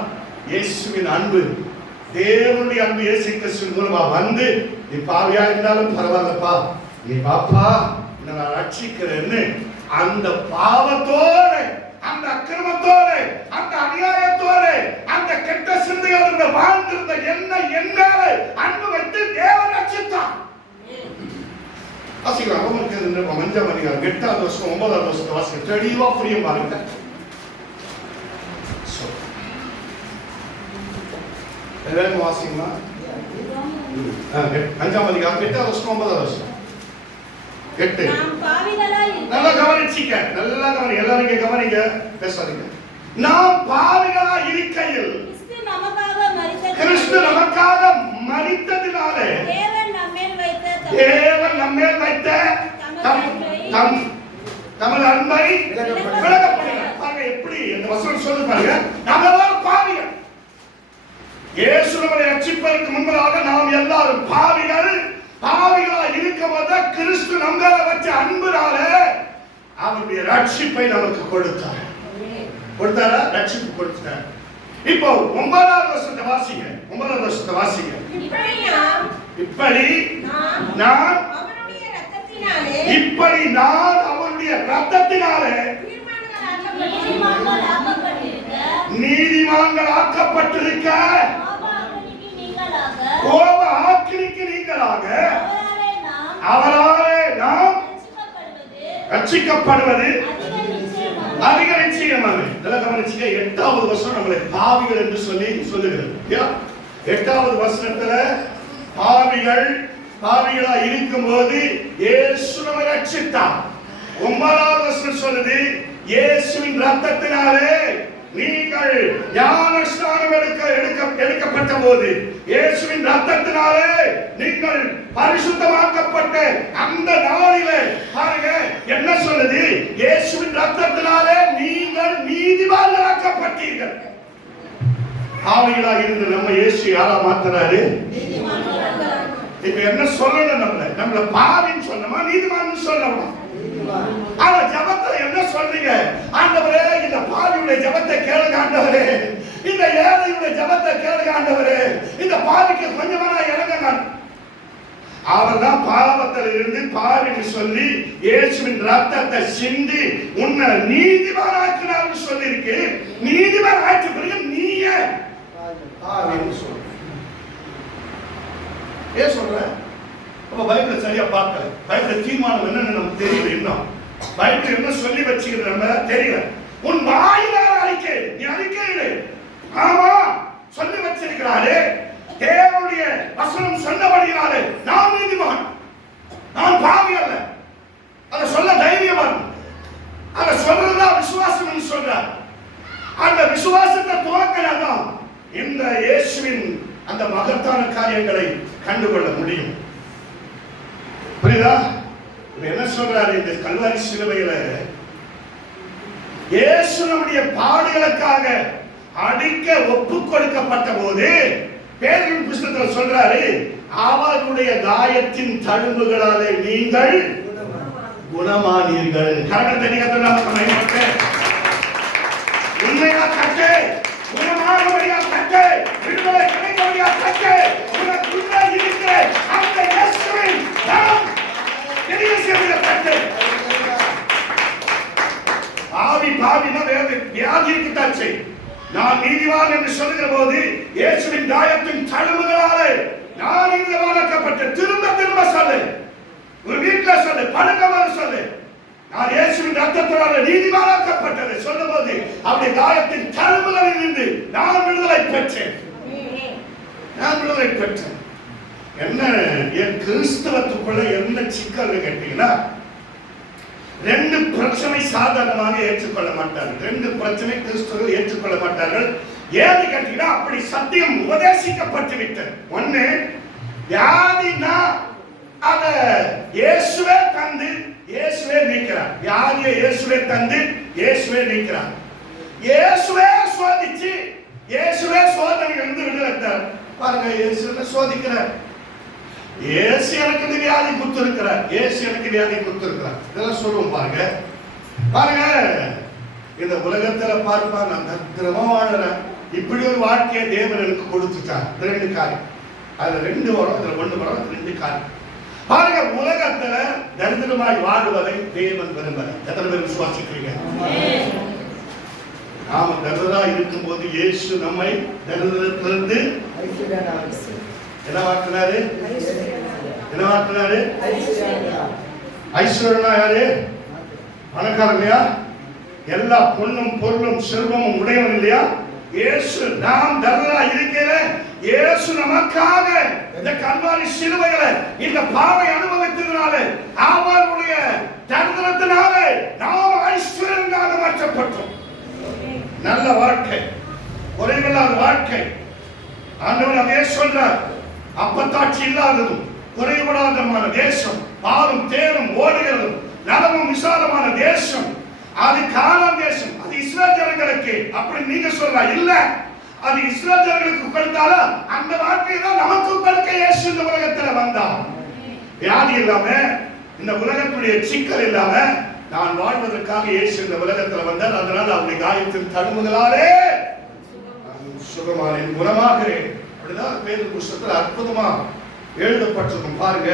இயேசுவின் அன்பு, தேவனுடைய அன்பு இயேசு கிறிஸ்து மூலமா வந்து, நீ பாவியா இருந்தாலும் பரவாயில்லப்பா, நீ பாப்பா நான் ரட்சிக்கிறேன்னு அந்த பாவத்தோட, அந்த அக்கிரமத்தோட, அந்த அநியாயத்தோட, அந்த கெட்ட சிந்தையோட வாழ்ந்திருந்த என்ன அன்பு வைத்து தேவன் ரட்சித்தான். வாசிக்கலாம். அவங்களுக்கு 5ஆம் அதிகாரம் 8வது வருஷம் 9வது வருஷத்தை வாசிக்க தெளிவா புரியும் பாருங்க. எல்லாரும் வாசிங்களா? 5ஆம் அதிகாரம் 8வது வருஷம் 9வது வருஷம் 8. நல்லா கவனிச்சிக்க, நல்லா கவனி, எல்லாரும் இங்க கவனிங்க, பேசாதீங்க. நாம் பாவிகளா இருக்கையில் கிறிஸ்து நமக்காக மரித்ததினாலே தேவன் நம்மேல் வைத்த தமது அன்பை விலகப்படுகிறார். பாருங்க எப்படி அந்த வசனம் சொல்லுது பாருங்க. நாம் எல்லாரும் பாவிகள். இயேசு நம்மை ரட்சிப்பதற்கு முன்பதாக நாம் எல்லாரும் பாவிகளா இருக்கும்போது கிறிஸ்து நம்ம மேல வச்ச அன்புனால அவருடைய ரட்சிப்பை நமக்கு கொடுத்தார். ரட்சிப்பு கொடுத்தார். இப்போ 9வது வருஷத்தை வாசிங்க. 9வது வருஷத்தை வாசிங்க. இப்படி நான் அவருடைய ரத்தத்தினாலே நீதிமான்கள் ஆக்கப்பட்டிருக்க, கோப ஆக்கினைக்கு நீங்களாக அவராலே நாம் ரட்சிக்கப்படுவது அதிக நிச்சயமாக. இதெல்லாம் கவனிச்சுக்க. 8வது வருஷம் நம்மளை பாவிகள் என்று சொல்லுகிறது. 8வது வசனத்துல பாவிகளா இருக்கும்போது இயேசு நம்மை ரட்சித்தார். 9வது வசனம் சொல்லுது, இயேசுவின் ரத்தத்தினாலே நீங்கள் ஞானஸ்நானம் எடுக்கப்பட்ட போது, இயேசுவின் ரத்தத்தினாலே நீங்கள் பரிசுத்தமாக்கப்பட்ட அந்த நாளிலே பாருங்க என்ன சொல்லுது, இயேசுவின் ரத்தத்தினாலே நீங்கள் நீதிமான்களாக்கப்பட்டீர்கள். பாவிகளா இருந்து நம்ம இயேசு யாரா மாத்துறாரு? இப்ப என்ன சொல்லணும்? நம்மள பாவின்னு சொன்னோமா நீதிமான் சொல்லணுமா? ஆனா ஜபத்துல என்ன சொல்றீங்க? ஆண்டவரே இந்த பாவியுடைய ஜபத்தை கேளுங்க ஆண்டவரே, இந்த ஏழையுடைய ஜபத்தை கேளுங்க ஆண்டவரே, இந்த பாவிக்கு கொஞ்சமான இறங்குங்க. அவர் தான் பாவத்தில் இருந்து பாவின்னு சொல்லி இயேசுவின் ரத்தத்தை சிந்தி உன்னை நீதிமானாக்கினார்னு சொல்லி இருக்கு. நீதிமான் ஆட்சி பிறகு நீயே பாவின்னு சொல்ற. ஏன் சொல்ற? அப்ப பைபிள் சரியா பார்க்கல. பைபிள் தீர்மானம் என்னன்னு நமக்கு தெரியல. இன்னும் பைபிள் என்ன சொல்லி வச்சுக்கிறது நம்ம தெரியல. உன் வாயிலாக அறிக்கை, நீ அறிக்கையிடு. ஆமா சொல்லி வச்சிருக்கிறாரு, தேவனுடைய வசனம் சொன்னபடியாலே நான் நீதிமான், நான் பாவி அல்ல. அதை சொல்ல தைரியவான். அதை சொல்றதுதான் விசுவாசம் சொல்றார். அந்த விசுவாசத்தை துவக்கினாதான் இந்த இயேசுவின் அந்த மகத்தான காரியங்களை கண்டுகொள்ள முடியும். புரியுதா? என்ன சொல்றாரு? இந்த கல்வாரி சிலுவையில இயேசு நம்முடைய பாடுகளுக்காக அடிக்க ஒப்பு கொடுக்கப்பட்ட போது பேதுருவின் புத்தகத்தில் சொல்றாரு, அவருடைய காயத்தின் தழும்புகளாலே நீங்கள் குணமானீர்கள். கரகத்தை நீங்க சொன்னாங்க உண்மையா கட்டு, குணமானபடியா கட்டு, விடுதலை கிடைக்கபடியா கட்டு. உனக்குள்ள இருக்கிற அந்த இயேசுவின் நாமம் பெரிய சேவையை கட்டு. பாவினா வியாதி இருக்குதான் செய். நான் நீதிமான் என்று சொல்லுகிற போது இயேசுவின் காயத்தின் தழும்புகளாலே நான் நீதிமானாக்கப்பட்ட. திரும்ப சொல்லு, ஒரு வீட்டுல சொல்லு, படுக்கமாக சொல்லு, நான் இயேசுவின் ரத்தத்தினால நீதிமானாக்கப்பட்டது சொல்லும் போது அவருடைய காயத்தின் தழும்புகளில் இருந்து நான் விடுதலை பெற்றேன். என்ன என் கிறிஸ்தவத்துக்குள்ள என்ன சிக்கல் கேட்டீங்கன்னா, 2 பிரச்சனை சாதாரணமாக ஏற்றுக்கொள்ள மாட்டார்கள். 2 பிரச்சனை கிறிஸ்தவர்கள் ஏற்றுக்கொள்ள மாட்டார்கள். ஏன்னு கேட்டீங்கன்னா, அப்படி சத்தியம் உபதேசிக்கப்பட்டு விட்டது. ஒண்ணு வியாதினா அத இயேசுவே தந்து இயேசுவே நீக்கிறார். வியாதியை இயேசுவே தந்து இயேசுவே நீக்கிறார். இயேசுவே சோதிச்சு இயேசுவே சோதனைகள் இருந்து விடுதலை. பாருங்க, இயேசுவே சோதிக்கிறார். இயேசு எனக்கு இந்த வியாதி கொடுத்திருக்கிறார், இயேசு எனக்கு வியாதி கொடுத்திருக்கிறார். இதெல்லாம் சொல்லுவோம். பாருங்க பாருங்க, இந்த உலகத்துல பார்ப்பா நான் பத்திரமா வாழறேன். இப்படி ஒரு வாழ்க்கையை தேவன் எனக்கு கொடுத்துட்டார். ரெண்டு காரியம், அதுல ரெண்டு வரும், அதுல ஒண்ணு வரும், அது ரெண்டு காரியம். பாருங்க, உலகத்துல தரித்திரமாய் வாழ்வதை தேவன் விரும்பல. எத்தனை பேர் விசுவாசிக்கிறீங்க? நாம தரிதரா இருக்கும் போது இயேசு நம்மை தரித்திரத்திலிருந்து என்ன வாக்குனாரு? என்ன வாக்குனாரு? ஐஸ்வர்யனா யாரு? பணக்காரன் இல்லையா? எல்லா பொண்ணும் பொருளும் செல்வமும் உடையவன் இல்லையா? இயேசு நாம் தரிதரா இருக்கிற இயேசு நமக்காக இந்த கல்வாரி சிலுவைகளை இந்த பாவை அனுபவித்ததினால அவருடைய தரித்திரத்தினால நாம் ஐஸ்வர்யனாக மாற்றப்பட்டோம். நல்ல வாழ்க்கை, குறைவில்லாத வாழ்க்கை. ஆண்டவர் அதே சொல்றார். அப்பத்தாட்சி இல்லாததும் குறைபடாதமான தேசம், பாலும் தேனும் ஓடுகிறதும் நலமும் விசாலமான தேசம், அது கானான் தேசம். அது இஸ்ரவேல் ஜனங்களுக்கு. அப்படி நீங்க சொல்ற இல்ல, அது இஸ்ரவேல் ஜனங்களுக்கு கொடுத்தாலும் அந்த வாழ்க்கை தான் நமக்கு கொடுக்க இயேசு இந்த உலகத்துல வந்தார். வியாதி இல்லாம, இந்த உலகத்துடைய சிக்கல் இல்லாம நான் வாழ்வதற்காக இயேசு இந்த உலகத்துல வந்தார். அதனால அவருடைய காயத்தின் தழும்புகளாலே சுகமானேன், குணமாகிறேன். அப்படிதான் பேதுரு புத்தகத்துல அற்புதமா எழுதப்பட்டிருக்கும். பாருங்க,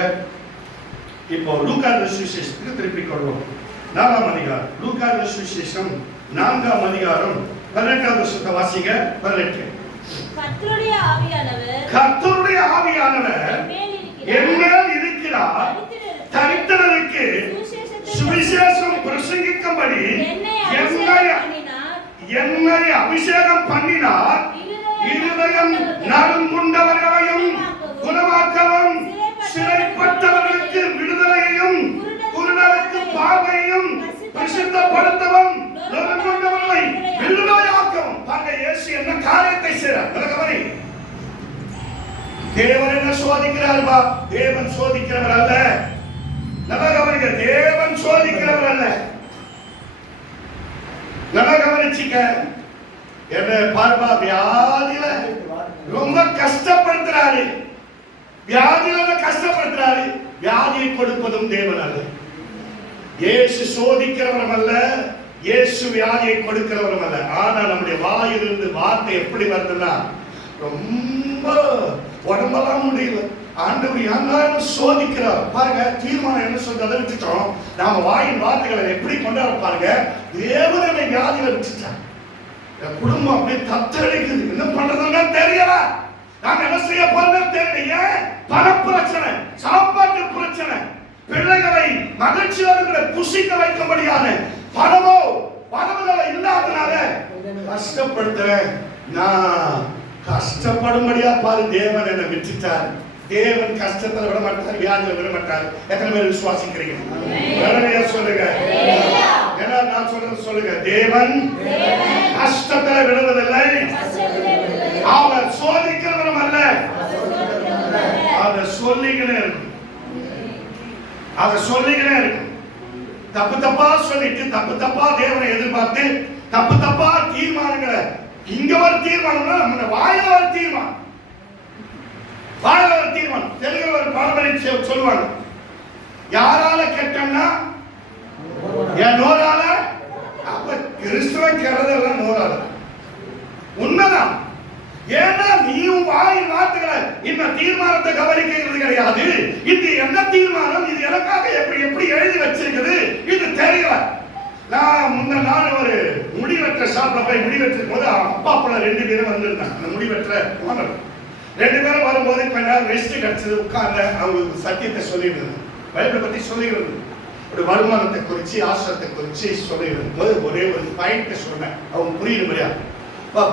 இப்போ லூக்கா சுவிசேஷத்துக்கு திருப்பி கொள்வோம். 4ஆம் அதிகாரம், லூக்கா சுவிசேஷம் 4ஆம் அதிகாரம் 18வது வசனத்தை வாசிங்க. 18. கர்த்தருடைய ஆவியானவர் என்மேல் இருக்கிறார், தரித்திரருக்கு சுவிசேஷம் பிரசங்கிக்கும்படி என்னை அபிஷேகம் பண்ணினார். இருதயம் நறுங்குண்டவர்களையும் குணமாக்கவும், சிறைப்பட்டவர்களுக்கு விடுதலையையும், குருடருக்கு பார்வையையும் பிரசித்தப்படுத்தவும், நறுங்குண்டவர்களை விடுதலையாக்கவும். பாருங்க, இயேசு என்ன காரியத்தை செய்றார்? தேவன் என்ன சோதிக்கிறார்பா? தேவன் சோதிக்கிறவர் அல்ல. நல்லா கவனிக்க, தேவன் சோதிக்கிறவர் அல்ல. நல்லா கவனிச்சுக்க. என்ன பார்ப்பா, வியாதியில ரொம்ப கஷ்டப்படுத்துறாரு, வியாதியில கஷ்டப்படுத்துறாரு. வியாதியை கொடுப்பதும் தேவன் அல்ல. இயேசு சோதிக்கிறவரும் அல்ல, இயேசு வியாதியை கொடுக்கிறவரும் அல்ல. ஆனா நம்முடைய வாயிலிருந்து வார்த்தை எப்படி வருதுன்னா, ரொம்ப உடம்பெல்லாம் முடியல, ஆண்டவர் யாரும் சோதிக்கிறார். பாருங்க, தீர்மானம் என்ன சொல்றதை விட்டுட்டோம். நாம வாயின் வார்த்தைகளை எப்படி கொண்டாட பாருங்க. தேவனை வியாதியில விட்டுட்டான். குடும்பம் அப்படியே தத்தளிக்குது. என்ன பண்றதுன்னு தெரியல. நாங்க என்ன செய்ய போறோம் தெரியல. பண பிரச்சனை, சாப்பாட்டு பிரச்சனை, பிள்ளைகளை மகிழ்ச்சியோடு புசிக்க வைக்கும்படியான பணமோ பணங்களை இல்லாதனால கஷ்டப்படுத்துறேன். நான் கஷ்டப்படும்படியா பாரு, தேவன் என்னை விட்டுட்டார். தேவன் கஷ்டத்துல விட மாட்டார், வியாதியில விட மாட்டார். எத்தனை பேர் விசுவாசிக்கிறீங்க? சொல்லுங்க. ஏன்னா நான் சொல்றது சொல்லுங்க. தேவன் கஷ்டத்துல விடுவதில்லை, அவர் சோதிக்கிறவரும் அல்ல. அதை சொல்லிக்கினே இருக்கும், அதை சொல்லிக்கினே இருக்கும். தப்பு தப்பா சொல்லிட்டு, தப்பு தப்பா தேவனை எதிர்பார்த்து, தப்பு தப்பா தீர்மானங்களை. இங்க ஒரு தீர்மானம்னா நம்ம வாயில ஒரு தீர்மானம், வாயில ஒரு தீர்மானம். தெலுங்குல ஒரு பழமொழி சொல்லுவாங்க, யாரால கெட்டன்னா என் நோரால. அப்ப கிறிஸ்துவ கெறதெல்லாம் நோரால உண்மைதான். ஏன்னா நீயும் வாயின் வார்த்தைகளை இந்த தீர்மானத்தை கவனிக்கிறது கிடையாது. இது என்ன தீர்மானம், இது எனக்காக எப்படி எப்படி எழுதி வச்சிருக்குது இது தெரியல. நான் முன்ன நாள் ஒரு முடிவெற்ற ஷாப்ல போய் முடிவெற்றும் போது அப்பா பிள்ளை 2 பேரும் வந்திருந்தாங்க. அந்த முடிவெற்ற ஓனர் 2 பேரும் வரும்போது கொஞ்ச நேரம் ரெஸ்ட் கிடைச்சது, உட்கார்ந்த அவங்களுக்கு சத்தியத்தை சொல்லிடுறது, பைபிளை பத்தி சொல்லிடுறது, ஒரு வருமானத்தை குறிச்சு ஆசிரத்தை குறிச்சு சொல்லிடுறது போது ஒரே ஒரு பாயிண்ட் சொன்னேன், அவங்க புரியும்படியா.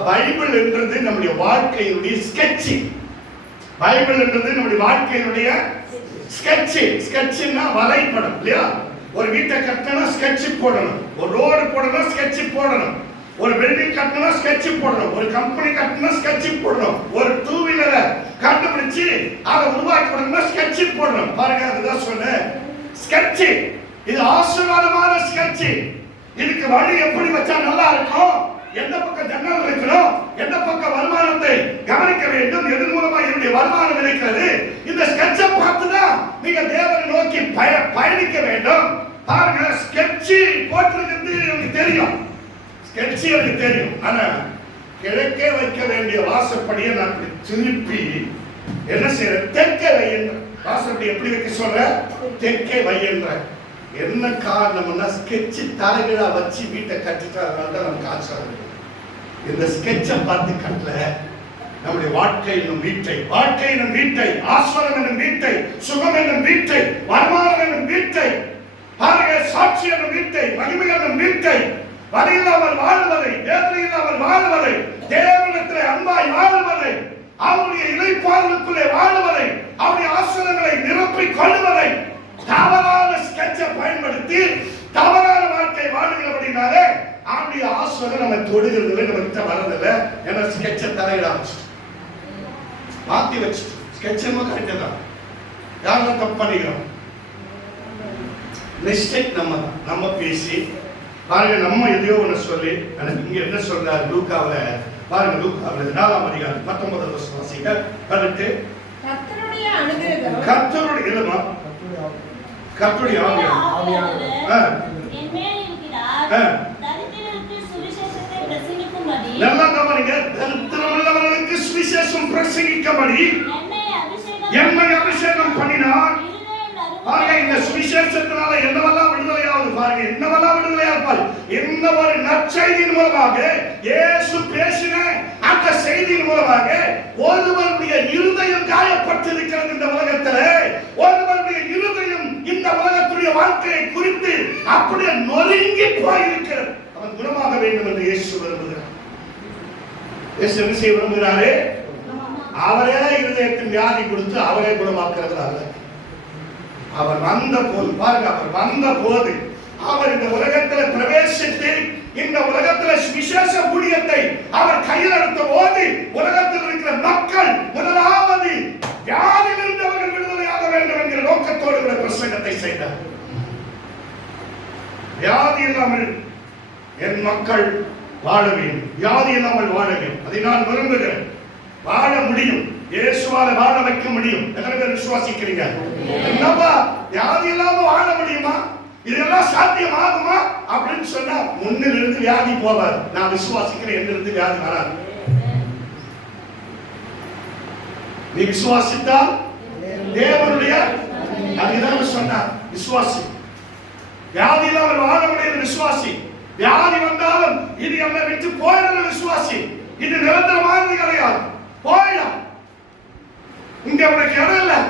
பைபிள் என்றது நம்முடைய வாழ்க்கையினுடைய ஸ்கெட்சி. பைபிள் என்றது நம்முடைய வாழ்க்கையினுடைய ஸ்கெட்சி. ஸ்கெட்சின்னா வரைபடம் இல்லையா? ஒரு வீட்டை கட்டணும், ஸ்கெட்ச் போடணும். ஒரு ரோடு போடணும், ஸ்கெட்ச் போடணும். ஒரு பில்டிங் கட்டணும், ஸ்கெட்ச் போடணும். ஒரு கம்பெனி கட்டணும், ஸ்கெட்ச் போடணும். ஒரு 2 வீலரை கண்டுபிடிச்சு அதை உருவாக்கி போடணும்னா ஸ்கெட்ச் போடுறோம் பாருங்க. அதுதான் சொன்னேன், ஸ்கெட்ச். இது ஆசீர்வாதமான ஸ்கெட்ச். இதுக்கு வழி எப்படி வச்சா நல்லா இருக்கும், எந்த பக்கம் ஜன்னல் இருக்கணும், எந்த பக்கம் வருமானத்தை கவனிக்க வேண்டும், எதன் மூலமா என்னுடைய வருமானம் இருக்கிறது, இந்த ஸ்கெட்சை பார்த்துதான் நீங்க தேவனை நோக்கி பயணிக்க வேண்டும். பாருங்க, ஸ்கெட்ச் போட்டிருக்கிறது எனக்கு தெரியும், ஸ்கெட்ச் எனக்கு தெரியும். ஆனா கிழக்கே வைக்க வேண்டிய வாசப்படியை நான் திருப்பி என்ன செய்யற, தெற்கே வையன்ற வாசப்படி எப்படி வைக்க சொல்ற, தெற்கே வையன்ற. என்ன காரணம்னா ஸ்கெட்ச் தலைகீழா வச்சு வீட்டை கட்டிட்டு அதனால தான் நமக்கு ஆச்சாரம். இந்த ஸ்கெட்சை பார்த்து கட்டல நம்முடைய வாழ்க்கை என்னும் வீட்டை, வாழ்க்கை என்னும் வீட்டை, ஆஸ்வரம் என்னும் வீட்டை, சுகம் என்னும் வீட்டை, வருமானம் என்னும் வீட்டை, பாருங்க சாட்சி என்னும் வீட்டை, மகிமை என்னும் வீட்டை, வழியில்லாமல் வாழ்வதை, வேதனையில்லாமல் வாழ்வதை, தேவனிடத்திலே அன்பாய் வாழ்வதை, அவருடைய இளைப்பாறுதலுக்குள்ளே வாழ்வதை, அவருடைய ஆசீர்வாதங்களை நிரப்பிக் கொள்வதை தவறான ஸ்கெட்சை பயன்படுத்தி தவறான வாழ்க்கை வாழ்கிறபடினாலே அவருடைய ஆசீர்வாதம் நம்ம தொடுகிறதுல நம்ம கிட்ட வரதில்லை. ஏன்னா ஸ்கெட்சை தலையிட மாத்தி வச்சுட்டு ஸ்கெட்ச் கரெக்டா தான், யாரும் தப்பு பண்ணிக்கிறோம், மிஸ்டேக் நம்ம தான். நம்ம பேசி பாருங்க, நம்ம எதையோ ஒன்று சொல்லி இங்க என்ன சொல்றாரு லூக்காவுல பாருங்க, லூக்காவுல 4ஆம் அதிகாரம் 19வது வசனம் வாசிங்க. கரெக்ட், கர்த்தருடைய அனுகிரகம், கர்த்தருடைய இல்லமா, கர்த்தருடைய ஆவியானவர் என் மேல் இருக்கிறார், தரித்திரருக்கு சுவிசேஷத்தை பிரசங்கிக்கும்படி, நல்லா கவனிங்க, தரித்திரமுள்ளவர்களுக்கு சுவிசேஷம் பிரசங்கிக்கும்படி என்னை அபிஷேகம் பண்ணினார். பாருங்க, இந்த சுவிசேஷத்தினால என்னவெல்லாம் விடுதலையாவது பாருங்க, என்னவெல்லாம் விடுதலையா இருப்பாரு. இந்த ஒரு நற்செய்தியின் மூலமாக இயேசு பேசின அந்த செய்தியின் மூலமாக ஒருவருடைய இருதயம் காயப்பட்டிருக்கிறது. இந்த உலகத்திலே ஒருவருடைய இருதயம் இந்த உலகத்துடைய வாழ்க்கையை குறித்து அப்படியே நொறுங்கி போயிருக்கிறது. அவன் குணமாக வேண்டும் என்று இயேசு விரும்புகிறார். இயேசு என்ன செய்ய விரும்புகிறாரே, அவரே இருதயத்தின் வியாதி கொடுத்து அவரே குணமாக்குறது அல்ல. அவர் வந்த போது பாருங்க, அவர் வந்த போது அவர் இந்த உலகத்தில் பிரவேசித்து இந்த உலகத்தில் விசேஷ ஊழியத்தை அவர் கையில் எடுத்த போது உலகத்தில் இருக்கிற மக்கள் முதலாவது வியாதியிலிருந்து அவர்கள் விடுதலையாக வேண்டும் என்கிற நோக்கத்தோடு பிரசங்கத்தை செய்தார். வியாதி இல்லாமல் என் மக்கள் வாழ வேண்டும், வியாதி இல்லாமல் வாழ வேண்டும். அதை நான் விரும்புகிறேன். வாழ முடியும், இயேசுவால வாழ வைக்க முடியும். எத்தனை பேர் விசுவாசிக்கிறீங்க? என்னப்பா வியாதி இல்லாம வாழ முடியுமா, இதெல்லாம் சாத்தியமாகுமா அப்படின்னு சொன்னா முன்னிலிருந்து வியாதி போவார். நான் விசுவாசிக்கிறேன், என்னிருந்து வியாதி வராது. நீ விசுவாசித்தால் தேவனுடைய, அதுதான் சொன்னார், விசுவாசி. வியாதி இல்லாமல் வாழ முடியும் விசுவாசி. வியாதி வந்தாலும் இது என்னை விட்டு போயிடுற விசுவாசி. இது நிரந்தரமானது கிடையாது, போயிடும். இங்க உனக்கு இடம் இல்லை.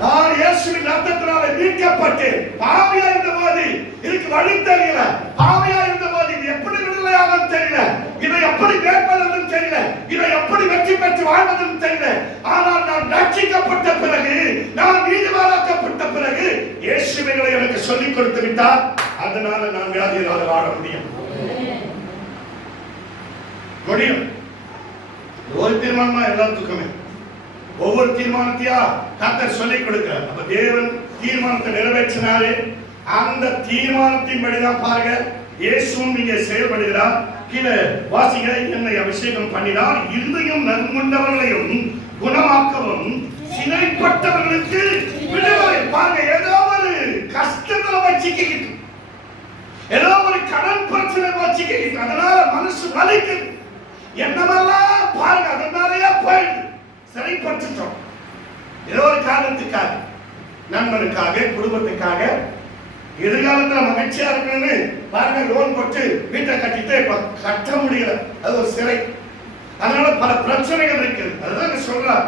நான் இயேசுவின் ரத்தத்தினால மீட்கப்பட்டு பாவியா இருந்த போது இதுக்கு வழி தெரியல, பாவியா இருந்த போது இது எப்படி விடுதலையாகும் தெரியல, இதை எப்படி மேற்கொள்வதுன்னு தெரியல, இதை எப்படி வெற்றி பெற்று வாழ்வதுன்னு தெரியல. ஆனால் நான் ரட்சிக்கப்பட்ட பிறகு, நான் நீதிமானாக்கப்பட்ட பிறகு இயேசுவினை எனக்கு சொல்லிக் கொடுத்து விட்டார். அதனால நான் வியாதியினால் வாழ முடியும். ஒரு தீர்மானமா எல்லாத்துக்குமே ஒவ்வொரு தீர்மானத்தையா கர்த்தர் சொல்லிக் கொடுக்கிறார். அப்ப தேவன் தீர்மானத்தை நிறைவேற்றினாரு. அந்த தீர்மானத்தின் படிதான் பாருங்க இயேசுவும் இங்கே செயல்படுகிறார். கீழே வாசிங்க, என்னை அபிஷேகம் பண்ணினார், இருதயம் நறுங்குண்டவர்களையும் குணமாக்கவும் சிறைப்பட்டவர்களுக்கு விடுதலை. பாருங்க, ஏதோ ஒரு கஷ்டத்துல வச்சுக்கிட்டு, ஏதோ ஒரு கடன் பிரச்சனை வச்சுக்கிட்டு, அதனால மனசு வலிக்குது, என்னவெல்லாம் பாருங்க, அதனாலயே போயிடுது. சரிப்பட்டுட்டோம், ஏதோ ஒரு காரணத்துக்காக, நண்பனுக்காக, குடும்பத்துக்காக, எதிர்காலத்தில் மகிழ்ச்சியா இருக்கணும்னு பாருங்க லோன் போட்டு வீட்டை கட்டிட்டு கட்ட முடியல, அது ஒரு சிறை. அதனால பல பிரச்சனைகள் இருக்குது. அதுதான் சொல்றார்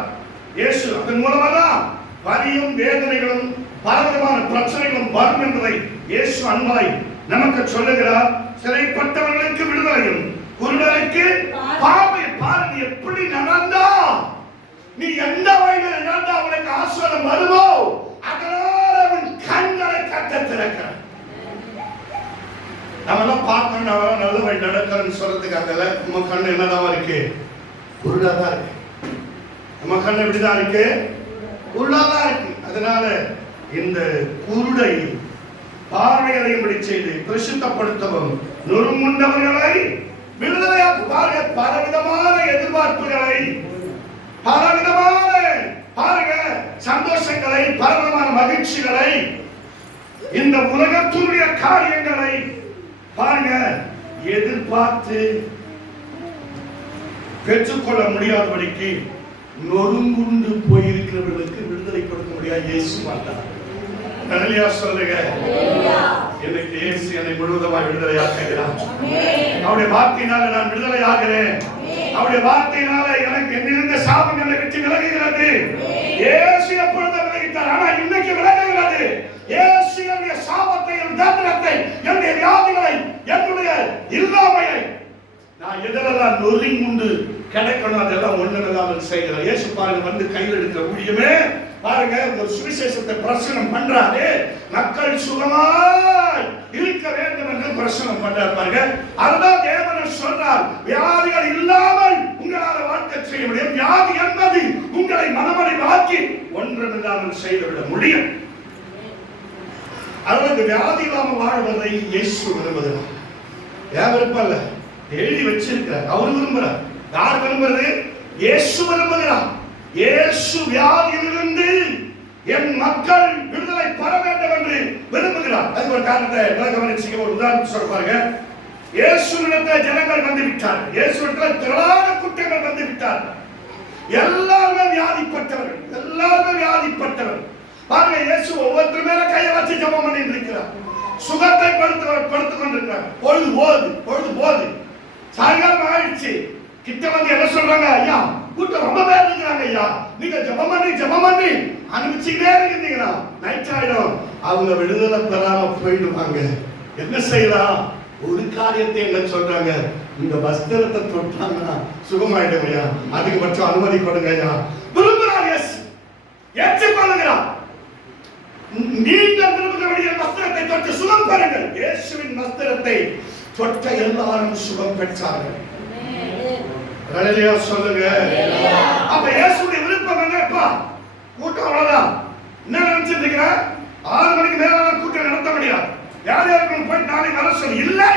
இயேசு. அதன் மூலமா தான் வலியும் வேதனைகளும் பலவிதமான பிரச்சனைகளும் வரும் என்பதை இயேசு அன்பாய் நமக்கு சொல்லுகிறார். சிறைப்பட்டவர்களுக்கு விடுதலையும், குருடருக்கு பார்வை. பாருங்க எப்படி நடந்தா, நீ எந்த வழியில் நடந்தா அவனுக்கு ஆசீர்வாதம் வருமோ அதனால அவன் கண்களை கட்ட திறக்கிறான். நம்மளாம் பார்க்கணும், நம்ம நல்ல வழி நடக்கிறன்னு சொல்றதுக்காக நம்ம கண்ணு என்னதான் இருக்கு, குருடாதான் இருக்கு. நம்ம கண்ணு எப்படிதான் இருக்கு, உள்ளாதான் இருக்கு. அதனால இந்த குருடை பார்வையடையும்படி செய்து பரிசுத்தப்படுத்தவும் நொறுங்குண்டவர்களை விடுதலையாக்கு. பாருங்க, பலவிதமான எதிர்பார்ப்புகளை, பலவிதமான பாருங்க சந்தோஷங்களை, பலவிதமான மகிழ்ச்சிகளை, இந்த உலகத்துடைய காரியங்களை பாருங்க எதிர்பார்த்து பெற்றுக்கொள்ள முடியாதபடிக்கு நொறுங்குண்டு போயிருக்கிறவர்களுக்கு விடுதலை கொடுக்க முடியாது. இயேசு மாட்டார். ஹல்லேலூயா சொல்லுங்க. எனக்கு இயேசு என்னை முழுவதுமாய் விடுதலையாக்குகிறார். அவருடைய வார்த்தையினால நான் விடுதலையாகிறேன். அவருடைய வார்த்தையினால எனக்கு என்னிருந்த சாபம் என்னை விட்டு விலகுகிறது. இயேசு எப்பொழுது விலகிட்டார்? ஆனா இன்னைக்கு விலகுகிறது. இயேசு என்னுடைய சாபத்தை, என் தண்டனத்தை, என்னுடைய வியாதிகளை, என்னுடைய இல்லாமையை நான் எதிரெல்லாம் நொறுங்குண்டு கிடைக்கணும் அதெல்லாம் ஒண்ணுமில்லாமல் செய்கிறார். இயேசு பாருங்க வந்து கையில் எடுக்கிற ஊழியமே பாருங்க ஒரு சுவிசேஷத்தை பிரசனம் பண்றாரு. மக்கள் சுகமாய் இருக்க வேண்டும் என்று பிரசனம் பண்றாரு. பாருங்க அதுதான் தேவன் சொல்றார், வியாதிகள் இல்லாமல் உங்களால் வாழ்க்கை செய்ய முடியும். வியாதி என்பது உங்களை மனமடைவாக்கி ஒன்றுமில்லாமல் செய்துவிட முடியும். அதனால வியாதி இல்லாமல் வாழ்வதை இயேசு விரும்புகிறார். ஏன் விருப்பம் இல்ல, எழுதி வச்சிருக்கிறார். அவர் விரும்புறார். யார் விரும்புறது? இயேசு விரும்புகிறார். இயேசு வியாதியிலிருந்து என் மக்கள் விடுதலை பெற வேண்டும் என்று விரும்புகிறார். அதுக்கு ஒரு காரணத்தை கவனிச்சு ஒரு உதாரணம் சொல்ல பாருங்க. இயேசுவிடத்தில் ஜனங்கள் வந்து விட்டார். இயேசுவிடத்தில் திரளான கூட்டங்கள் வந்து விட்டார். எல்லாருமே வியாதிப்பட்டவர்கள், எல்லாருமே வியாதிப்பட்டவர்கள். பாருங்க இயேசு ஒவ்வொருத்தர் மேல கையை வச்சு ஜெபம் பண்ணிட்டு இருக்கிறார். சுகத்தை கொடுத்து கொண்டிருக்கிறார். பொழுது போது சாயங்காலம் ஆயிடுச்சு. கிட்ட வந்து என்ன சொல்றாங்க? ஐயா கூட்டம் ரொம்ப பேர் இருக்கிறாங்க ஐயா, நீங்க ஜெபம் பண்ணி அனுப்பிச்சுக்கிட்டே இருக்கீங்களா, நைட் ஆயிடும். அவங்க விடுதலை பெறாம போயிடுவாங்க. என்ன செய்யலாம்? ஒரு காரியத்தை என்ன சொல்றாங்க? இந்த வஸ்திரத்தை தொட்டாங்கன்னா சுகமாயிடும் ஐயா, அதுக்கு மட்டும் அனுமதி கொடுங்க ஐயா. விரும்புகிறார் இயேசு, ஏற்றுக்கொள்ளுகிறார். நீங்கள் விரும்புகிற வஸ்திரத்தை தொட்டு சுகம் பெறுங்கள். இயேசுவின் வஸ்திரத்தை தொட்ட எல்லாரும் சுகம் பெற்றார்கள். ஹல்லேலூயா சொல்லுங்க. அப்ப இயேசுவின் விருப்பம் என்னப்பா? கூட்டம் அவ்வளவுதான். என்ன நினைச்சிருக்கீங்க? 6 மணிக்கு மேல கூட்டம் நடத்த முடியாது. யார் யாருக்கும் போய் நாளை வர சொல்லி இல்லை.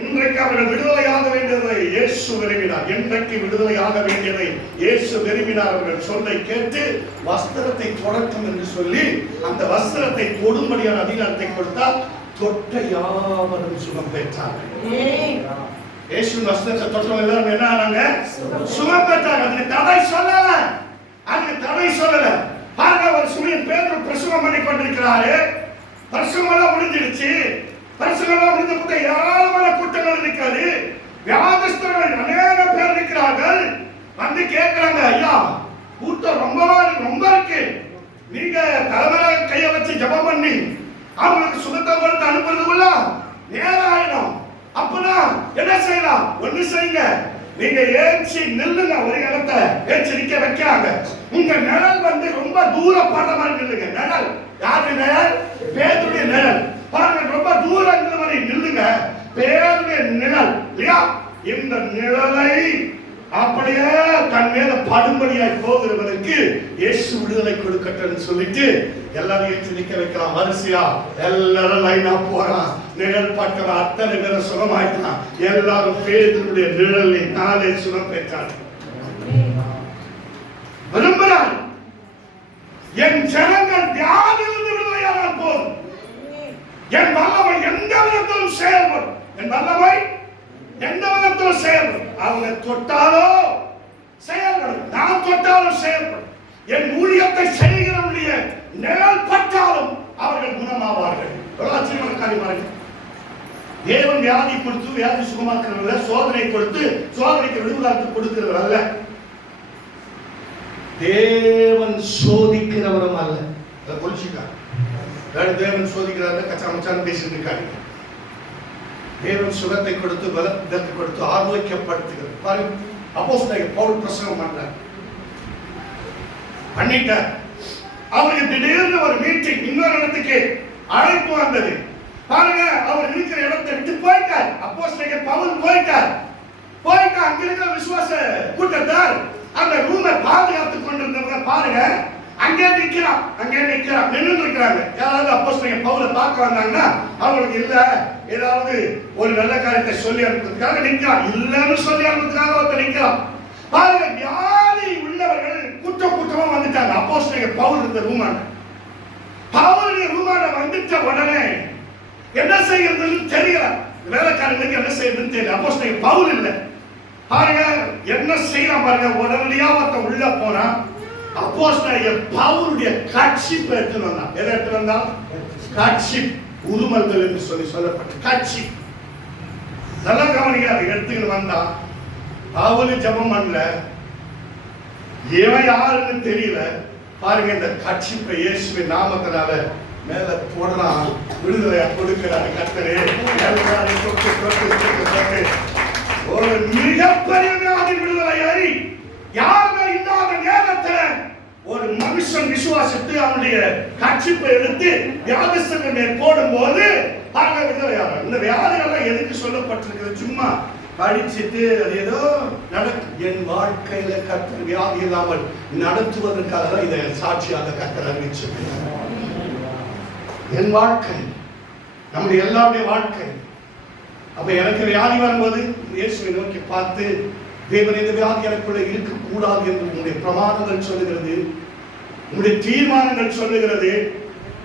இன்றைக்கு அவர்கள் விடுதலையாக வேண்டியதை இயேசு விரும்பினார். இன்றைக்கு விடுதலையாக வேண்டியதை இயேசு விரும்பினார். அவர்கள் சொல்லை கேட்டு வஸ்திரத்தை தொடட்டும் என்று சொல்லி அந்த வஸ்திரத்தை தொடும்படியான அதிகாரத்தை கொடுத்தால் தொட்ட யாவரும் சுகம் பெற்றார்கள். இயேசு வஸ்திரத்தை தொட்டவங்க எல்லாரும் என்ன ஆனாங்க? சுகம் பெற்றாங்க. அதுக்கு தடை சொல்லல. பாருங்க ஒரு சுமையின் பேர் பிரசவம் பண்ணி கொண்டிருக்கிறாரு. பிரசவம் முடிஞ்சிடுச்சு. பிரசவம் முடிந்த போது ஏராளமான கூட்டங்கள் இருக்கிறது. வியாதிஸ்தர்கள் அநேக பேர் இருக்கிறார்கள். வந்து கேட்கிறாங்க, ஐயா கூட்டம் ரொம்ப இருக்கு, நீங்க தலைமையில கையை வச்சு ஜெபம் பண்ணி அவங்களுக்கு சுகத்தை கொடுத்து அனுப்புறதுக்குள்ள நேரம் ஆயிடும். அப்பனா என்ன செய்யலாம்? ஒண்ணு செய்யுங்க, நீங்க ஏச்சி நில்லுங்க. ஒரு இடத்தை ஏச்சி நிக்க வைக்கிறாங்க. உங்க நிழல் வந்து ரொம்ப தூரம் படுற மாதிரி நில்லுங்க. நிழல் யாரு நிழல்? பேதுடைய நிழல். பாருங்க ரொம்ப தூரம் மாதிரி நில்லுங்க. பேதுடைய நிழல் இல்லையா? இந்த நிழலை அப்படியே தன் மேல படும்படியாய் போகிறவனுக்கு இயேசு விடுதலை கொடுக்கட்டும் சொல்லிட்டு எல்லாரும் ஏற்றி நிக்க வைக்கலாம். வரிசையா எல்லாரும் லைனா போறான். நிழல் பட்டவன் அத்தனை பேரை சுகமாயிட்டான். எல்லாரும் பேதுடைய நிழலை நாளே சுகம் பெற்றார். விரும்புகிறார் என் ஜனங்கள் வியாதியிலிருந்து விடுதலையானால் போதும். என் வல்லமை எந்த விதத்திலும் செயல்படும். என் வல்லமை எந்த விதத்திலும் செயல்படும். அவங்க தொட்டாலோ செயல்படும், நான் தொட்டாலும் செயல்படும். என் ஊழியத்தை செய்கிறவனுடைய நிழல் பட்டாலும் அவர்கள் குணமாவார்கள். ஆச்சரியமான காரியமாக தேவன் வியாதி கொடுத்து வியாதி சுகமாக்குறவர்கள, சோதனை கொடுத்து சோதனைக்கு விடுதலை கொடுக்கிறவர் அல்ல. தேவன் சோதிக்கிறவரும் அல்ல. அதை புரிஞ்சுக்காங்க. தேவன் சோதிக்கிறார் கச்சாமச்சான்னு பேசிட்டு இருக்காங்க. தேவன் சுகத்தை கொடுத்து பலத்தை கொடுத்து ஆரோக்கியப்படுத்துகிறது. பாருங்க அப்போஸ்தலர் பவுல் பிரசங்கம் பண்றார். பண்ணிட்டார். அவருக்கு திடீர்னு ஒரு மீட்டிங், இன்னொரு இடத்துக்கு அழைப்பு வந்தது. பாருங்க அவர் இருக்கிற இடத்தை விட்டு போயிட்டார். அப்போஸ்தலர் பவுல் போயிட்டார். அங்க இருக்கிற விசுவாச கூட்டத்தார் அந்த ரூமை பாதுகாத்துக் கொண்டிருந்தவங்க பாருங்க அங்கே நிக்கிறான் நின்று இருக்கிறாங்க. யாராவது அப்போஸ்தலன் பவுலை பார்க்க வந்தாங்கன்னா அவங்களுக்கு இல்ல ஏதாவது ஒரு நல்ல காரியத்தை சொல்லி அனுப்புறதுக்காக நிக்கிறான். இல்லன்னு சொல்லி அனுப்புறதுக்காக ஒருத்தர் நிக்கிறான். பாருங்க, வியாதி உள்ளவர்கள் கூட்டமா வந்துட்டாங்க. அப்போஸ்தலன் பவுல் இருந்த ரூமான வந்துட்ட உடனே என்ன செய்யறதுன்னு தெரியல. வேலைக்காரங்களுக்கு என்ன செய்யறதுன்னு தெரியல. அப்போஸ்தலன் பவுல் இல்ல. பாருங்க என்ன செய்யலாம் பாருங்க. உடனடியா ஒருத்தன் உள்ள போனா அப்போஸ்தலன் பவுலுடைய கட்சிப் எடுத்து வந்தான். எதை எடுத்து வந்தான்? கட்சிப், உருமல்கள் என்று சொல்லப்பட்ட கட்சிப். நல்ல கவனிங்க, அதை எடுத்துக்கிட்டு வந்தான். பவுல் ஜெபம் பண்ணல, இவன் யாருன்னு தெரியல. பாருங்க, இந்த கட்சிப்பை இயேசுவின் நாமத்தினால மேல போடுறான். விடுதலை கொடுக்கிறாரு கர்த்தரே. ஒரு மிகப்பெரிய வியாதி விடுதலை யாருமே இல்லாத நேரத்தில் ஒரு மனுஷன் விசுவாசித்து அவனுடைய கட்சிப்பை எடுத்து வியாதிஸ்தர்கள் போடும் போது பாருங்க விடுதலையாகும். இந்த வியாதிகள் எதுக்கு சொல்லப்பட்டிருக்கிறது? சும்மா படிச்சுட்டு அது ஏதோ என் வாழ்க்கையில கர்த்தர் வியாதி இல்லாமல் நடத்துவதற்காக தான் இதை சாட்சியாக கர்த்தர் அறிவிச்சிருக்கிறார். என் வாழ்க்கை, நம்முடைய எல்லாருடைய வாழ்க்கை. அப்ப எனக்கு வியாதி வரும்போது இயேசுவை நோக்கி பார்த்து, தேவன் இந்த வியாதி எனக்குள்ள இருக்கக்கூடாது என்று உங்களுடைய பிரமாணங்கள் சொல்லுகிறது, உங்களுடைய தீர்மானங்கள் சொல்லுகிறது.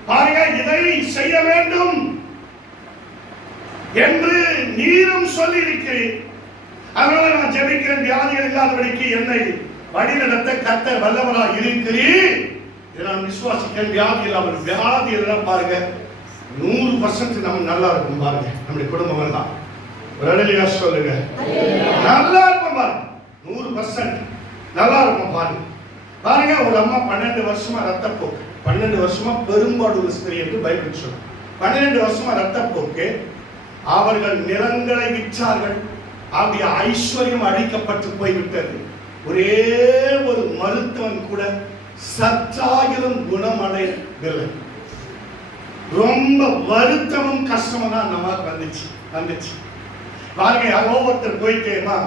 பாருங்க, இதை செய்ய வேண்டும் என்று நீரும் சொல்லி இருக்கிறேன். அதனால நான் ஜெபிக்கிறேன், வியாதிகள் இல்லாதபடிக்கு என்னை வழி நடத்த கர்த்தர் வல்லவராக இருக்கிறீர். இதை நான் விசுவாசிக்கிறேன். வியாதி இல்லாமல், வியாதி எல்லாம் பாருங்க 100% நம்ம நல்லா இருக்கும். பாருங்க, நம்முடைய குடும்பம் எல்லாம் ஒரு அழலியா சொல்லுங்க, நல்லா இருக்கும் பாருங்க. 100% நல்லா இருக்கும் பாருங்க. பாருங்க, ஒரு அம்மா 12 வருஷமா ரத்தப்போக்கு, 12 வருஷமா பெரும்பாடு ஸ்திரீ என்று பைபிள் சொல்லும். 12 வருஷமா ரத்தப்போக்கு. அவர்கள் நிலங்களை விற்றார்கள். அவருடைய ஐஸ்வர்யம் அழிக்கப்பட்டு போய்விட்டது. ஒரே ஒரு மருத்துவன் கூட சற்றாகிலும் குணமடையவில்லை. ரொம்ப வருத்தமும் கஷ்டமும் தான் நமக்கு வந்துச்சு. பாருங்க, யாரோ ஒருத்தர் போயிட்டேமா,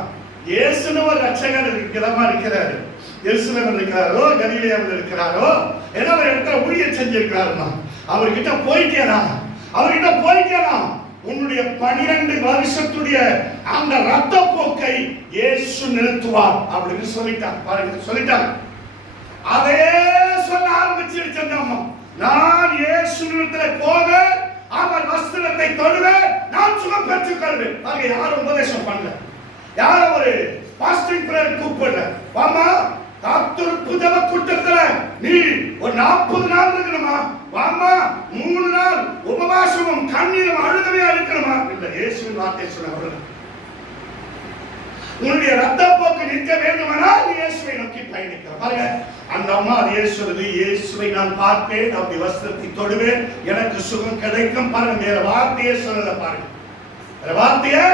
இயேசுன்னு ஒரு ரட்சகர் இடமா இருக்கிறாரு, எருசலேமில் இருக்கிறாரோ கலிலேயாவில் இருக்கிறாரோ ஏதோ ஒரு இடத்துல ஊழியம் செஞ்சிருக்கிறாருமா, அவர்கிட்ட போயிட்டேனா உன்னுடைய 12 வருஷத்துடைய அந்த ரத்த போக்கை இயேசு நிறுத்துவார் அப்படின்னு சொல்லிட்டான். பாருங்க, சொல்லிட்டாங்க. அதே சொல்ல ஆரம்பிச்சிருச்சு அந்த அம்மா. நான் இயேசுவிடத்தில் போவேன், அவர் வஸ்திரத்தை தொடுவேன், நான் சுகம் பெற்றுக் கொள்வேன். பாருங்க, யாரும் உபதேசம் பண்ணல, யாரும் ஒரு பாஸ்டிங் பிரேயர் கூப்பிடல. வாமா, காத்திருப்பு ஜெப கூட்டத்துல நீ ஒரு 40 நாள் இருக்கணுமா? வாமா, 3 நாள் உபவாசமும் கண்ணீரும் அழுகவே இருக்கணுமா? இல்ல, இயேசுவின் வார்த்தை சொன்னாங்க. உன்னுடைய ரத்த போக்கு நிற்க வேண்டுமானால் இயேசுவை நோக்கி பயணிக்கலாம். பாருங்க, அந்த அம்மா அதே சொல்லுது, இயேசுவை நான் பார்ப்பேன், அவருடைய வஸ்திரத்தை தொடுவேன், எனக்கு சுகம் கிடைக்கும். பாருங்க, வேற வார்த்தையே சொல்லல. பாருங்க, வேற வார்த்தையே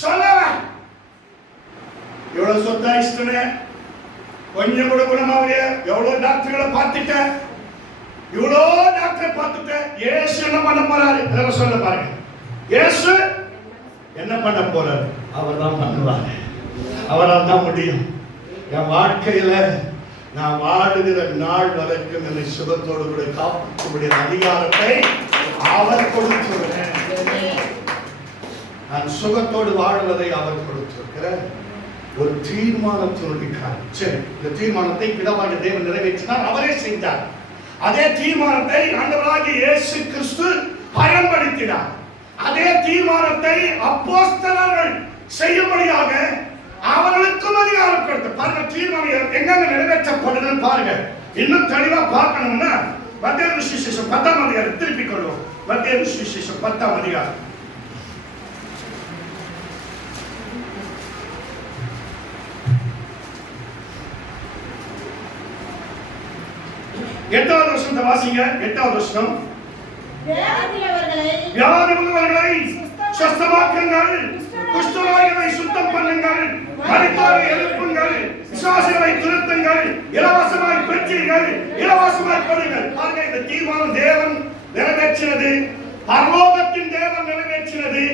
சொல்லல. எவ்வளவு சொத்தா இஷ்டமே, கொஞ்சம் கூட குணமாவிய, எவ்வளவு டாக்டர்களை பார்த்துட்டேன், இவ்வளோ டாக்டர் பார்த்துட்டேன். இயேசு என்ன பண்ண போறாரு அதெல்லாம் சொல்ல பாருங்க. இயேசு என்ன பண்ண போறாரு? அவர் தான் பண்ணுவார், அவரால் தான் முடியும். என் வாழ்க்கையில நான் வாழுகிற நாள் வரைக்கும் என்னை சுகத்தோடு கூட காப்பாற்றக்கூடிய அதிகாரத்தை அவர் கொடுத்திருக்கிறார். நான் சுகத்தோடு வாழ்வதை அவர் கொடுத்திருக்கிறார். ஒரு தீர்மானத்தினுடைய காரியம். சரி, இந்த தீர்மானத்தை பிதாவாகிய தேவன் நிறைவேற்றினார், அவரே செஞ்சார். அதே தீர்மானத்தை ஆண்டவராகிய இயேசு கிறிஸ்து பயன்படுத்தினார். அதே தீர்மானத்தை அப்போஸ்தலர்கள் செய்யும்படியாக அவர்களுக்கும் அதிகாரம் கொடுத்து. பாருங்க, தீர்மானம் எங்க நிறைவேற்றப்படுது பாருங்க. இன்னும் தெளிவா பார்க்கணும்னா மத்தேயு சுவிசேஷம் 10ஆம் அதிகாரம் திருப்பிக் கொள்வோம். மத்தேயு சுவிசேஷம் 10ஆம் அதிகாரம் 8வது வசனத்தை வாசிங்க. 8வது வசனம், வியாதி உள்ளவர்களை சுத்தமாக்குங்கள், குஷ்டரோகிகளை சுத்தம் பண்ணுங்கள், மரித்தோரை எழுப்புங்கள், விசுவாசிகளை திருத்துங்கள், இலவசமாய் பெற்றீர்கள், இலவசமாய் கொடுங்கள். பாருங்க, இந்த தீர்மானம் தேவன் நிறைவேற்றினது, பரலோகத்தின் தேவன் நிறைவேற்றினது.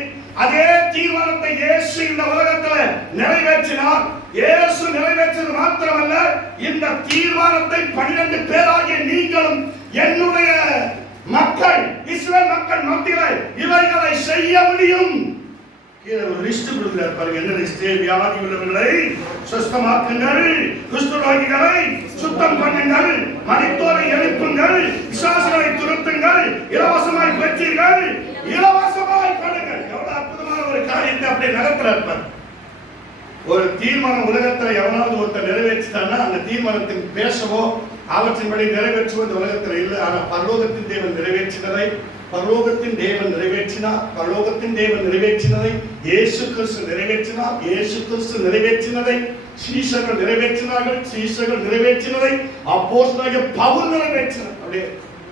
அதே தீர்மானத்தை இயேசு இந்த உலகத்தில் நிறைவேற்றினார். இயேசு நிறைவேற்றது மாத்திரமல்ல, இந்த தீர்மானத்தை 12 பேராகிய நீங்களும் என்னுடைய மக்கள், இஸ்ரவேல் மக்கள் மத்தியில் இவைகளை செய்ய முடியும். கீழே ஒரு லிஸ்ட் கொடுக்கிறார் பாருங்க. என்ன லிஸ்ட்? வியாதி உள்ளவர்களை சுத்தமாக்குங்கள், குஷ்டரோகிகளை சுத்தம் பண்ணுங்கள், மரித்தோரை எழுப்புங்கள், பிசாசுகளை துரத்துங்கள், இலவசமாய் பெற்றீர்கள், இலவசமாய் பண்ணுங்கள். எவ்வளவு அற்புதமான ஒரு காரியத்தை அப்படியே நடத்துறார். ஒரு தீர்மானம் உலகத்துல எவனாவது ஒருத்தர் நிறைவேற்றிட்டான்னா அந்த தீர்மானத்தின் பேசவோ அவற்றின்படி நிறைவேற்றுவோ இந்த உலகத்துல இல்லை. ஆனா பரலோகத்தின் தேவன் நிறைவேற்றினதை, பரலோகத்தின் தேவன் நிறைவேற்றினார். பரலோகத்தின் தேவன் நிறைவேற்றினதை இயேசு கிறிஸ்து நிறைவேற்றினார். இயேசு கிறிஸ்து நிறைவேற்றினதை சீஷர்கள் நிறைவேற்றினார்கள். சீஷர்கள் நிறைவேற்றினதை அப்போஸ்தலனாகிய பவுல் நிறைவேற்றினார். அப்படியே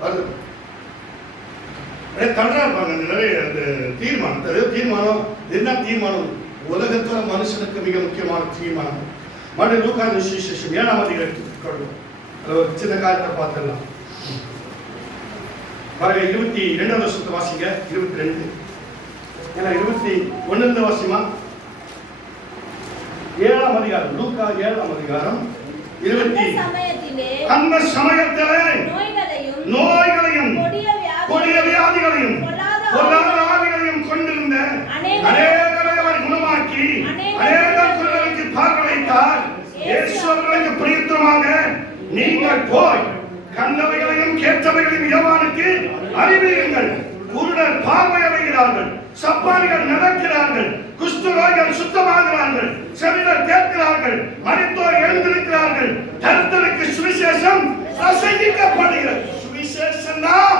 அது கண்டாருப்பாங்க. நிறைய தீர்மானம் என்ன தீர்மானம்? உலகத்துல மனுஷனுக்கு மிக முக்கியமான தீர்மானம். மறுபடியும் லூக்கா சுவிசேஷம் 7ஆம் அதிகாரம் ஒரு சின்ன காரியத்தை பார்த்துடலாம். பாருங்க, 22வது வருஷத்தை வாசிங்க. 22 ஏன்னா 21 வாசிமா. 7ஆம் அதிகாரம், லூக்கா 7ஆம் அதிகாரம் 20. அந்த சமயத்திலே நோய்களையும் கொடிய வியாதிகளையும் பொல்லாத ஆவிகளையும் கொண்டிருந்த அநேகரை அவர் குணமாக்கி அநேக குருடருக்கு பார்வைத்தார். இயேசு அவர்களுக்கு பிரயுத்தமாக, நீங்கள் போய் கண்டவைகளையும் கேட்டவைகளையும் யோவானுக்கு அறிவியுங்கள். குருடர் பார்வையடைகிறார்கள், சப்பானிகள் நடக்கிறார்கள், குஷ்டரோகிகள் சுத்தமாகிறார்கள், செவிடர் கேட்கிறார்கள், மரித்தோர் எழுந்திருக்கிறார்கள், தரித்திரருக்கு சுவிசேஷம் பிரசங்கிக்கப்படுகிறது. சுவிசேஷம் தான்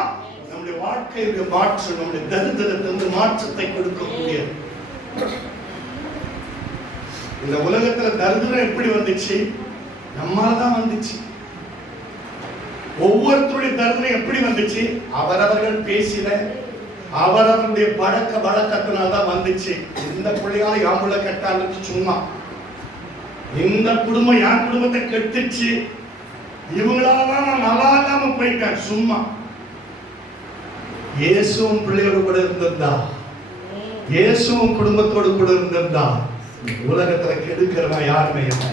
நம்முடைய வாழ்க்கையுடைய மாற்றம், நம்முடைய தரித்திரத்திலிருந்து மாற்றத்தை கொடுக்கக்கூடிய. இந்த உலகத்துல தரித்திரம் எப்படி வந்துச்சு? நம்மால்தான் வந்துச்சு. ஒவ்வொருத்தருடைய தரித்திரம் எப்படி வந்துச்சு? அவரவர்கள் பேசின அவரவருடைய பழக்க வழக்கத்தினால்தான் வந்துச்சு. இந்த பிள்ளையால யாம்புல கட்டான்னு சும்மா, இந்த குடும்பம் என் குடும்பத்தை கெட்டுச்சு, இவங்களாலதான் நான் நல்லா இல்லாம போயிட்டேன் சும்மா. இயேசுவும் பிள்ளையோடு கூட இருந்திருந்தா, இயேசுவும் குடும்பத்தோடு கூட இருந்திருந்தா உலகத்துல கெடுக்கிறவன் யாருமே இல்லை.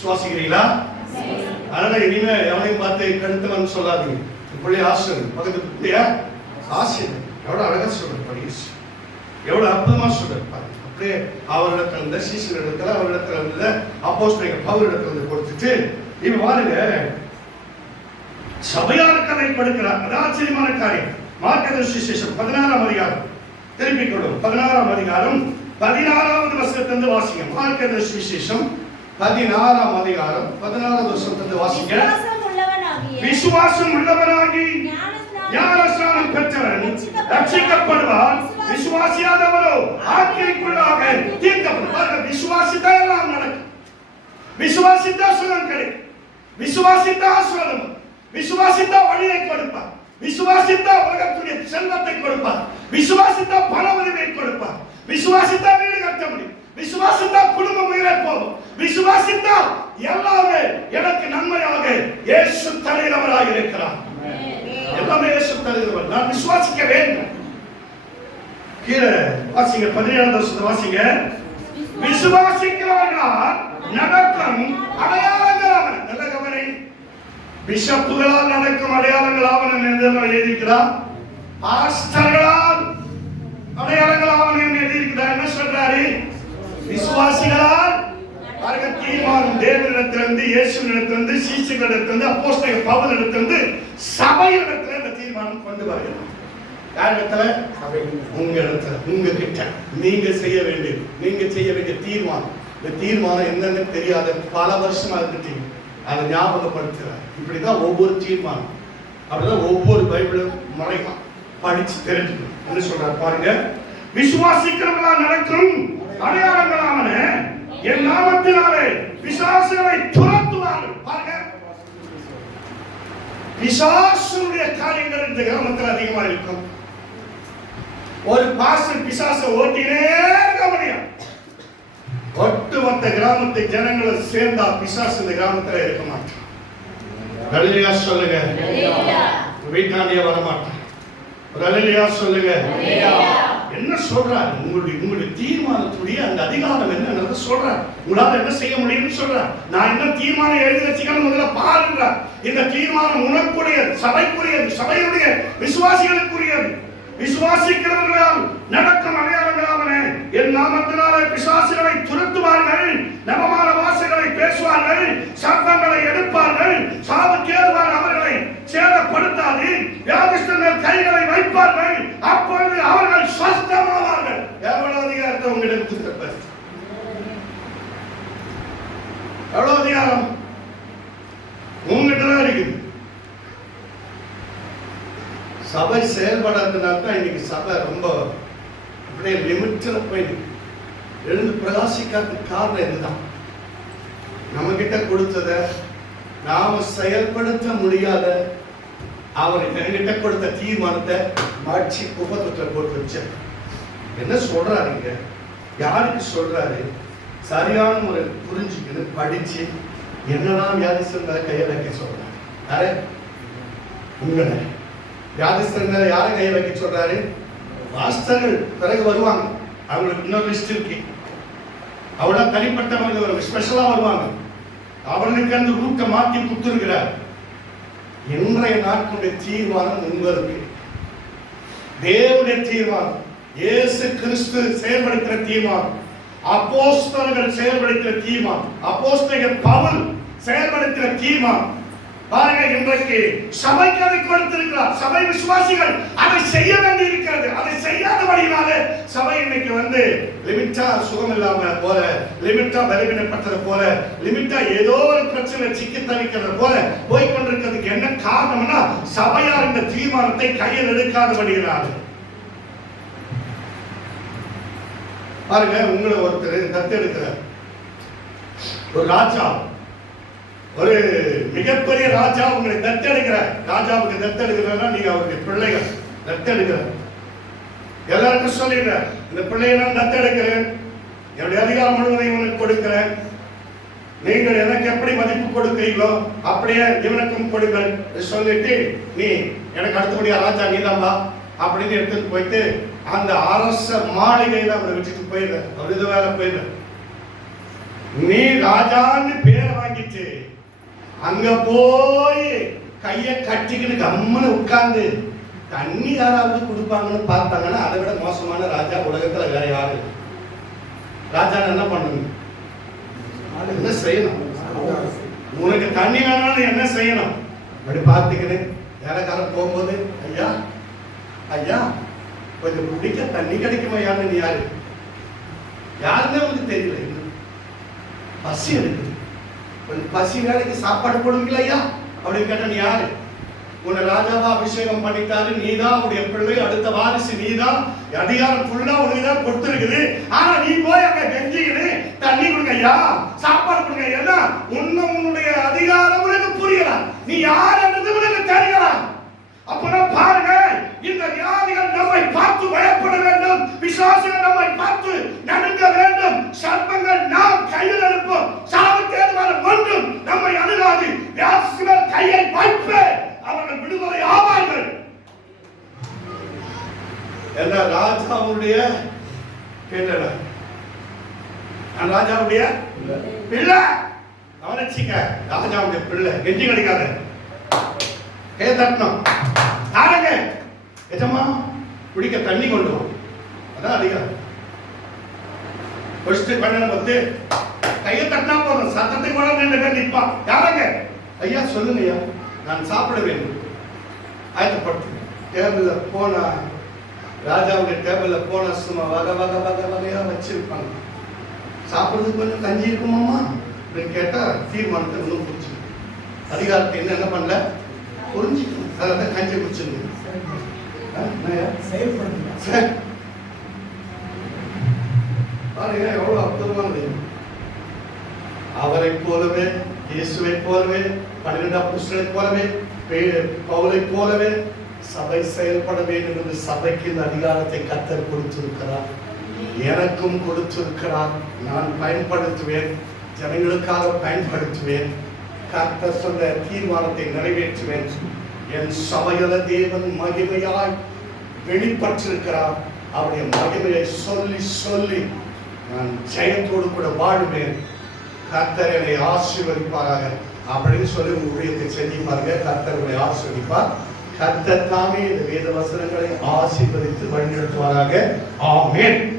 சுவாசிக்கிறீங்களா? அதனால இனிமே எவனையும் பார்த்து கெடுத்தவன் சொல்லாதீங்க. பிள்ளைய ஆசிரியர் பக்கத்து பிள்ளைய ஆசிரியர் எவ்வளவு அழகா சொல்றாரு, எவ்வளவு அற்புதமா சொல்றாரு. அப்படியே அவரிடத்துல இருந்த சீசரிடத்துல, அவரிடத்துல இருந்த அப்போஸ்தலர் பவுலிடத்துல இருந்து கொடுத்துட்டு இவன் பாருங்க சபையாருக்கு அதை கொடுக்கிறார். அது ஆச்சரியமான காரியம். மார்க்கு சுவிசேஷம் 16ஆம் அதிகாரம் திருப்பிக் கொள்ளும். 16ஆம் அதிகாரம் 16வது வசனத்திலிருந்து வாசிங்க. மார்க்கு சுவிசேஷம் 16ஆம் அதிகாரம் 16வது வசனத்திலிருந்து வாசிங்க. விசுவாசம் உள்ளவனாகி ஞானஸ்நானம் பெற்றவன் ரட்சிக்கப்படுவான், விசுவாசியாதவரோ ஆக்கினைக்குள்ளாக தீர்க்கப்படுவார். விசுவாசித்தா எல்லாம் நடக்கும். விசுவாசித்தா சுகம் கிடைக்கும். விசுவாசித்தா ஆசீர்வாதம், விசுவாசித்தா வழியை கொடுப்பார், விசுவாசித்தா உலகத்துடைய செல்வத்தை கொடுப்பார், விசுவாசித்தா பண உதவியை கொடுப்பார், விசுவாசித்தா வீடு கட்ட முடியும், விசுவாசித்தா குடும்பம் உயிரை போகும், விசுவாசித்தா எல்லாமே எனக்கு நன்மையாக இயேசு தருகிறவராக இருக்கிறார். எல்லாமே இயேசு தருகிறவர். நான் விசுவாசிக்க வேண்டும். கீழே வாசிங்க, 17வது வருஷத்தை வாசிங்க. விசுவாசிக்கிறவர்களால் நடக்கும் அடையாளங்கள் ஆவன. நல்ல கவனி. பிஷப்புகளால் நடக்கும் அடையாளங்கள் ஆவன என்று எழுதியிருக்கிறார். பாஸ்டர்களால் அடையாளங்கள் ஆவன என்று எழுதியிருக்கிறார். என்ன சொல்றாரு? விசுவாசிகளால் தீர்மானம் தேவனிடத்திலிருந்து, இயேசுவிடத்திலிருந்து, சீஷர்களிடத்திலிருந்து, அப்போஸ்தலர் பவுலிடத்திலிருந்து, சபையிடத்துல இந்த தீர்மானம் கொண்டு வருகிறது. யாரிடத்துல? உங்க இடத்துல, உங்க கிட்ட. நீங்க செய்ய வேண்டிய தீர்மானம். இந்த தீர்மானம் என்னன்னு தெரியாத பல வருஷமா இருந்துட்டீங்க. அதை ஞாபகப்படுத்துறார். இப்படிதான் ஒவ்வொரு தீர்மானம், அப்படிதான் ஒவ்வொரு பைபிளும் முறைமா படிச்சு தெரிஞ்சுக்கணும். என்ன சொல்றாரு பாருங்க. விசுவாசிக்கிறவர்களால் நடக்கும் அடையாளங்களான என் நாமத்தினாலே பிசாசுகளை துரத்துவார்கள். பாருங்க, பிசாசுடைய காரியங்கள் இந்த கிராமத்தில் அதிகமா இருக்கும். ஒரு பாஸ்டர் பிசாசை ஓட்டினே இருக்க முடியும். ஒட்டுமொத்த கிராமத்தை ஜனங்களை சேர்ந்தா பிசாசு இந்த கிராமத்தில் இருக்க மாட்டான். அல்லேலூயா சொல்லுங்க. வீட்டாண்டிய வர மாட்டான். ஒரு அல்லேலூயா சொல்லுங்க. என்ன சொல்றாரு? உங்களுடைய தீர்மானத்துடைய அந்த அதிகாரம் என்ன சொல்றாரு? உங்களால என்ன செய்ய முடியும்னு சொல்றார். நான் என்ன தீர்மானம் எழுதி வச்சுக்கணும் முதல்ல பாருங்க. இந்த தீர்மானம் உனக்குரியது, சபைக்குரியது, சபையுடைய விசுவாசிகளுக்குரியது. விசுவாசிக்கிறவர்களால் நடக்கும் அடையாளங்களாவன, என் நாமத்தினாலே பிசாசுகளை துரத்துவார்கள், நவமான வாசைகளை பேசுவார்கள், சர்ப்பங்களை எடுப்பார்கள், சாவுக்கு ஏதுவான அவர்களை சேதப்படுத்தாது, வியாதிஸ்தர்கள் கைகளை வைப்பார்கள், அப்பொழுது அவர்கள் சுஸ்தமாவார்கள். எவ்வளவு அதிகாரத்தை உங்களிடம் கொடுத்திருப்பார்? எவ்வளவு அதிகாரம் உங்ககிட்ட தான் இருக்குது. சபை செயல்படாதனால தான் இன்னைக்கு சபை ரொம்ப அப்படியே லிமிட்ல போயிருக்கு. எழுந்து பிரகாசிக்காத காரணம் இதுதான். நம்ம கிட்ட கொடுத்தத நாம செயல்படுத்த முடியாத அவர் என்கிட்ட கொடுத்த தீர்மானத்தை மாட்சி குப்பத்துல போட்டு வச்ச. என்ன சொல்றாருங்க? யாருக்கு சொல்றாரு? சரியான முறை புரிஞ்சுக்கணும், படிச்சு என்னெல்லாம் வியாதிஸ்தர் மேல கையை வைக்க சொல்றாரு. யாரு? உங்களை வியாதிஸ்தர் மேல யாரை கையை வைக்க சொல்றாரு? பாஸ்டர்கள் பிறகு வருவாங்க, அவங்களுக்கு இன்னொரு லிஸ்ட் இருக்கு. அவ்வளோ தனிப்பட்டவர்கள் ஸ்பெஷலா வருவாங்க. அவர்களுக்கு அந்த ரூட்டை மாற்றி கொடுத்துருக்கிறார். இன்றைய நாட்களுடைய தீர்மானம் உங்களுக்கு தேவனுடைய தீர்மானம், இயேசு கிறிஸ்து செயல்படுத்துகிற தீர்மானம், அப்போஸ்தலர்கள் செயல்படுத்துகிற தீர்மானம், அப்போஸ்தலர் பவுல் செயல்படுத்துகிற தீர்மானம். பாருங்க, இன்றைக்கு சபைக்கு அதை கொடுத்திருக்கிறார். சபை விசுவாசிகள் அதை செய்ய வேண்டி இருக்கிறது. அதை செய்யாதபடினாலே சபை இன்னைக்கு லிமிட்டா சுகம் இல்லாம போல, லிமிட்டா பலவீனப்பட்டது போல, லிமிட்டா ஏதோ ஒரு பிரச்சனை சிக்கி தவிக்கிறது போல போய் கொண்டிருக்கிறதுக்கு என்ன காரணம்னா, சபையார் இந்த தீர்மானத்தை கையில் எடுக்காதபடினால. பாருங்க, உங்களை ஒருத்தர் தத்தெடுக்கிறார். ஒரு ராஜா, ஒரு மிகப்பெரிய ராஜா உங்களை தத்தெடுக்கிறார். ராஜாவுக்கு தத்தெடுக்கிறா, நீங்க அவருடைய பிள்ளைகள் தத்தெடுக்கிறார். எல்லாருக்கும் சொல்லிடுறார், இந்த பிள்ளையை நான் தத்தெடுக்கிறேன், என்னுடைய அதிகாரம் முழுவதையும் இவனுக்கு கொடுக்கிறேன், நீங்கள் எனக்கு எப்படி மதிப்பு கொடுக்கிறீங்களோ அப்படியே இவனுக்கும் கொடுங்கள் சொல்லிட்டு, நீ எனக்கு அடுத்தபடியா ராஜா நீதாம்பா அப்படின்னு எடுத்துட்டு போயிட்டு அந்த அரச மாளிகையில அவரை விட்டுட்டு போயிடுற. அவர் இது வேலை போயிடுற. நீ ராஜான்னு பேரை வாங்கிட்டு அங்க போய் கைய கட்டிக்கிட்டு கம்முன்னு உட்கார்ந்து தண்ணி யாராவது கொடுப்பாங்கன்னு பார்த்தாங்கன்னா அதை விட மோசமான ராஜா உலகத்துல வேற யாரு? ராஜா என்ன பண்ணணும்? என்ன செய்யணும்? உனக்கு தண்ணி வேணாலும் என்ன செய்யணும்? அப்படி பார்த்துக்கிறேன். வேலைக்காரன் போகும்போது, ஐயா ஐயா கொஞ்சம் குடிக்க தண்ணி கிடைக்குமா? யாருன்னு நீ யாரு? யாருன்னு உனக்கு தெரியல. பசி எடுக்குது, கொஞ்சம் பசி வேலைக்கு சாப்பாடு போடுவீங்களா ஐயா அப்படின்னு கேட்ட, நீ யாரு? உன்னை ராஜாவா அபிஷேகம் பண்ணிட்டாரு, நீதான் உடைய பிள்ளை, அடுத்த வாரிசு நீதான், அதிகாரம் ஃபுல்லா உனக்குதான் கொடுத்துருக்குது. ஆனா நீ போய் அங்க கெஞ்சிக்கிட்டு தண்ணி கொடுங்க ஐயா, சாப்பாடு கொடுங்க ஐயா, உன்னுடைய அதிகாரம் உனக்கு புரியல, நீ யார் என்றது உனக்கு தெரியலாம். அப்பதான் பாருங்க, இந்த வியாதிகள் நம்மை பார்த்து பயப்பட வேண்டும், பிசாசுகள் நம்மை பார்த்து நடுங்க வேண்டும், சர்ப்பங்கள் நாம் கையில் எடுப்போம், சாவுக்கு ஏதுவான ஒன்றும் நம்மை அணுகாது, வியாதிகள் கையை வைப்பே அவர்கள் விடுதலை ஆவார்கள் என்ற ராஜாவுடைய கேட்டல. ராஜாவுடைய பிள்ளை கவனிச்சிக்க, ராஜாவுடைய பிள்ளை கெஞ்சி கிடைக்காத கே தட்டணும். யாருங்க? எஜமா குடிக்க தண்ணி கொண்டு வா. அதான் அதிகாரம். வந்து கையை தட்டினா போதும், சத்தத்தை கூட நிற்பா. யாருங்க? ஐயா சொல்லுங்க ஐயா, நான் சாப்பிட வேண்டும். ஆயத்தப்படுத்து. டேபிள்ல போனா, ராஜாவுடைய டேபிள்ல போனா சும்மா வகை வகை வகை வகையா வச்சிருப்பாங்க. சாப்பிடுறதுக்கு கொஞ்சம் கஞ்சி இருக்குமாமா அப்படின்னு கேட்டா தீர்மானத்தை ஒன்றும் புரிஞ்சு அதிகாரத்தை என்ன பண்ணல புரிஞ்சுக்கணும். அதான் கஞ்சி குடிச்சிருங்க. எவ்வளவு அற்புதமானது. அவரை போலவே, இயேசுவை போலவே, 12 அப்போஸ்தலரை போலவே, பவுலை போலவே சபை செயல்பட வேண்டும் என்று சபைக்கு இந்த அதிகாரத்தை கர்த்தர் கொடுத்திருக்கிறார். எனக்கும் கொடுத்திருக்கிறார். நான் பயன்படுத்துவேன், ஜனங்களுக்காக பயன்படுத்துவேன். கர்த்தர் சொன்ன தீர்மானத்தை நிறைவேற்றுவேன். என் சபையில தேவன் மகிமையாய் வெளிப்பட்டிருக்கிறார். அவருடைய மகிமையை சொல்லி சொல்லி நான் ஜெயத்தோடு கூட வாழுவேன். கர்த்தர் என்னை ஆசீர்வதிப்பாராக அப்படின்னு சொல்லி உங்க ஊழியத்தை செஞ்சு பாருங்க. கர்த்தர் உங்களை ஆசீர்வதிப்பார். கர்த்தர் தாமே இந்த வேத வசனங்களை ஆசீர்வதித்து வழிநடத்துவாராக. ஆமென்.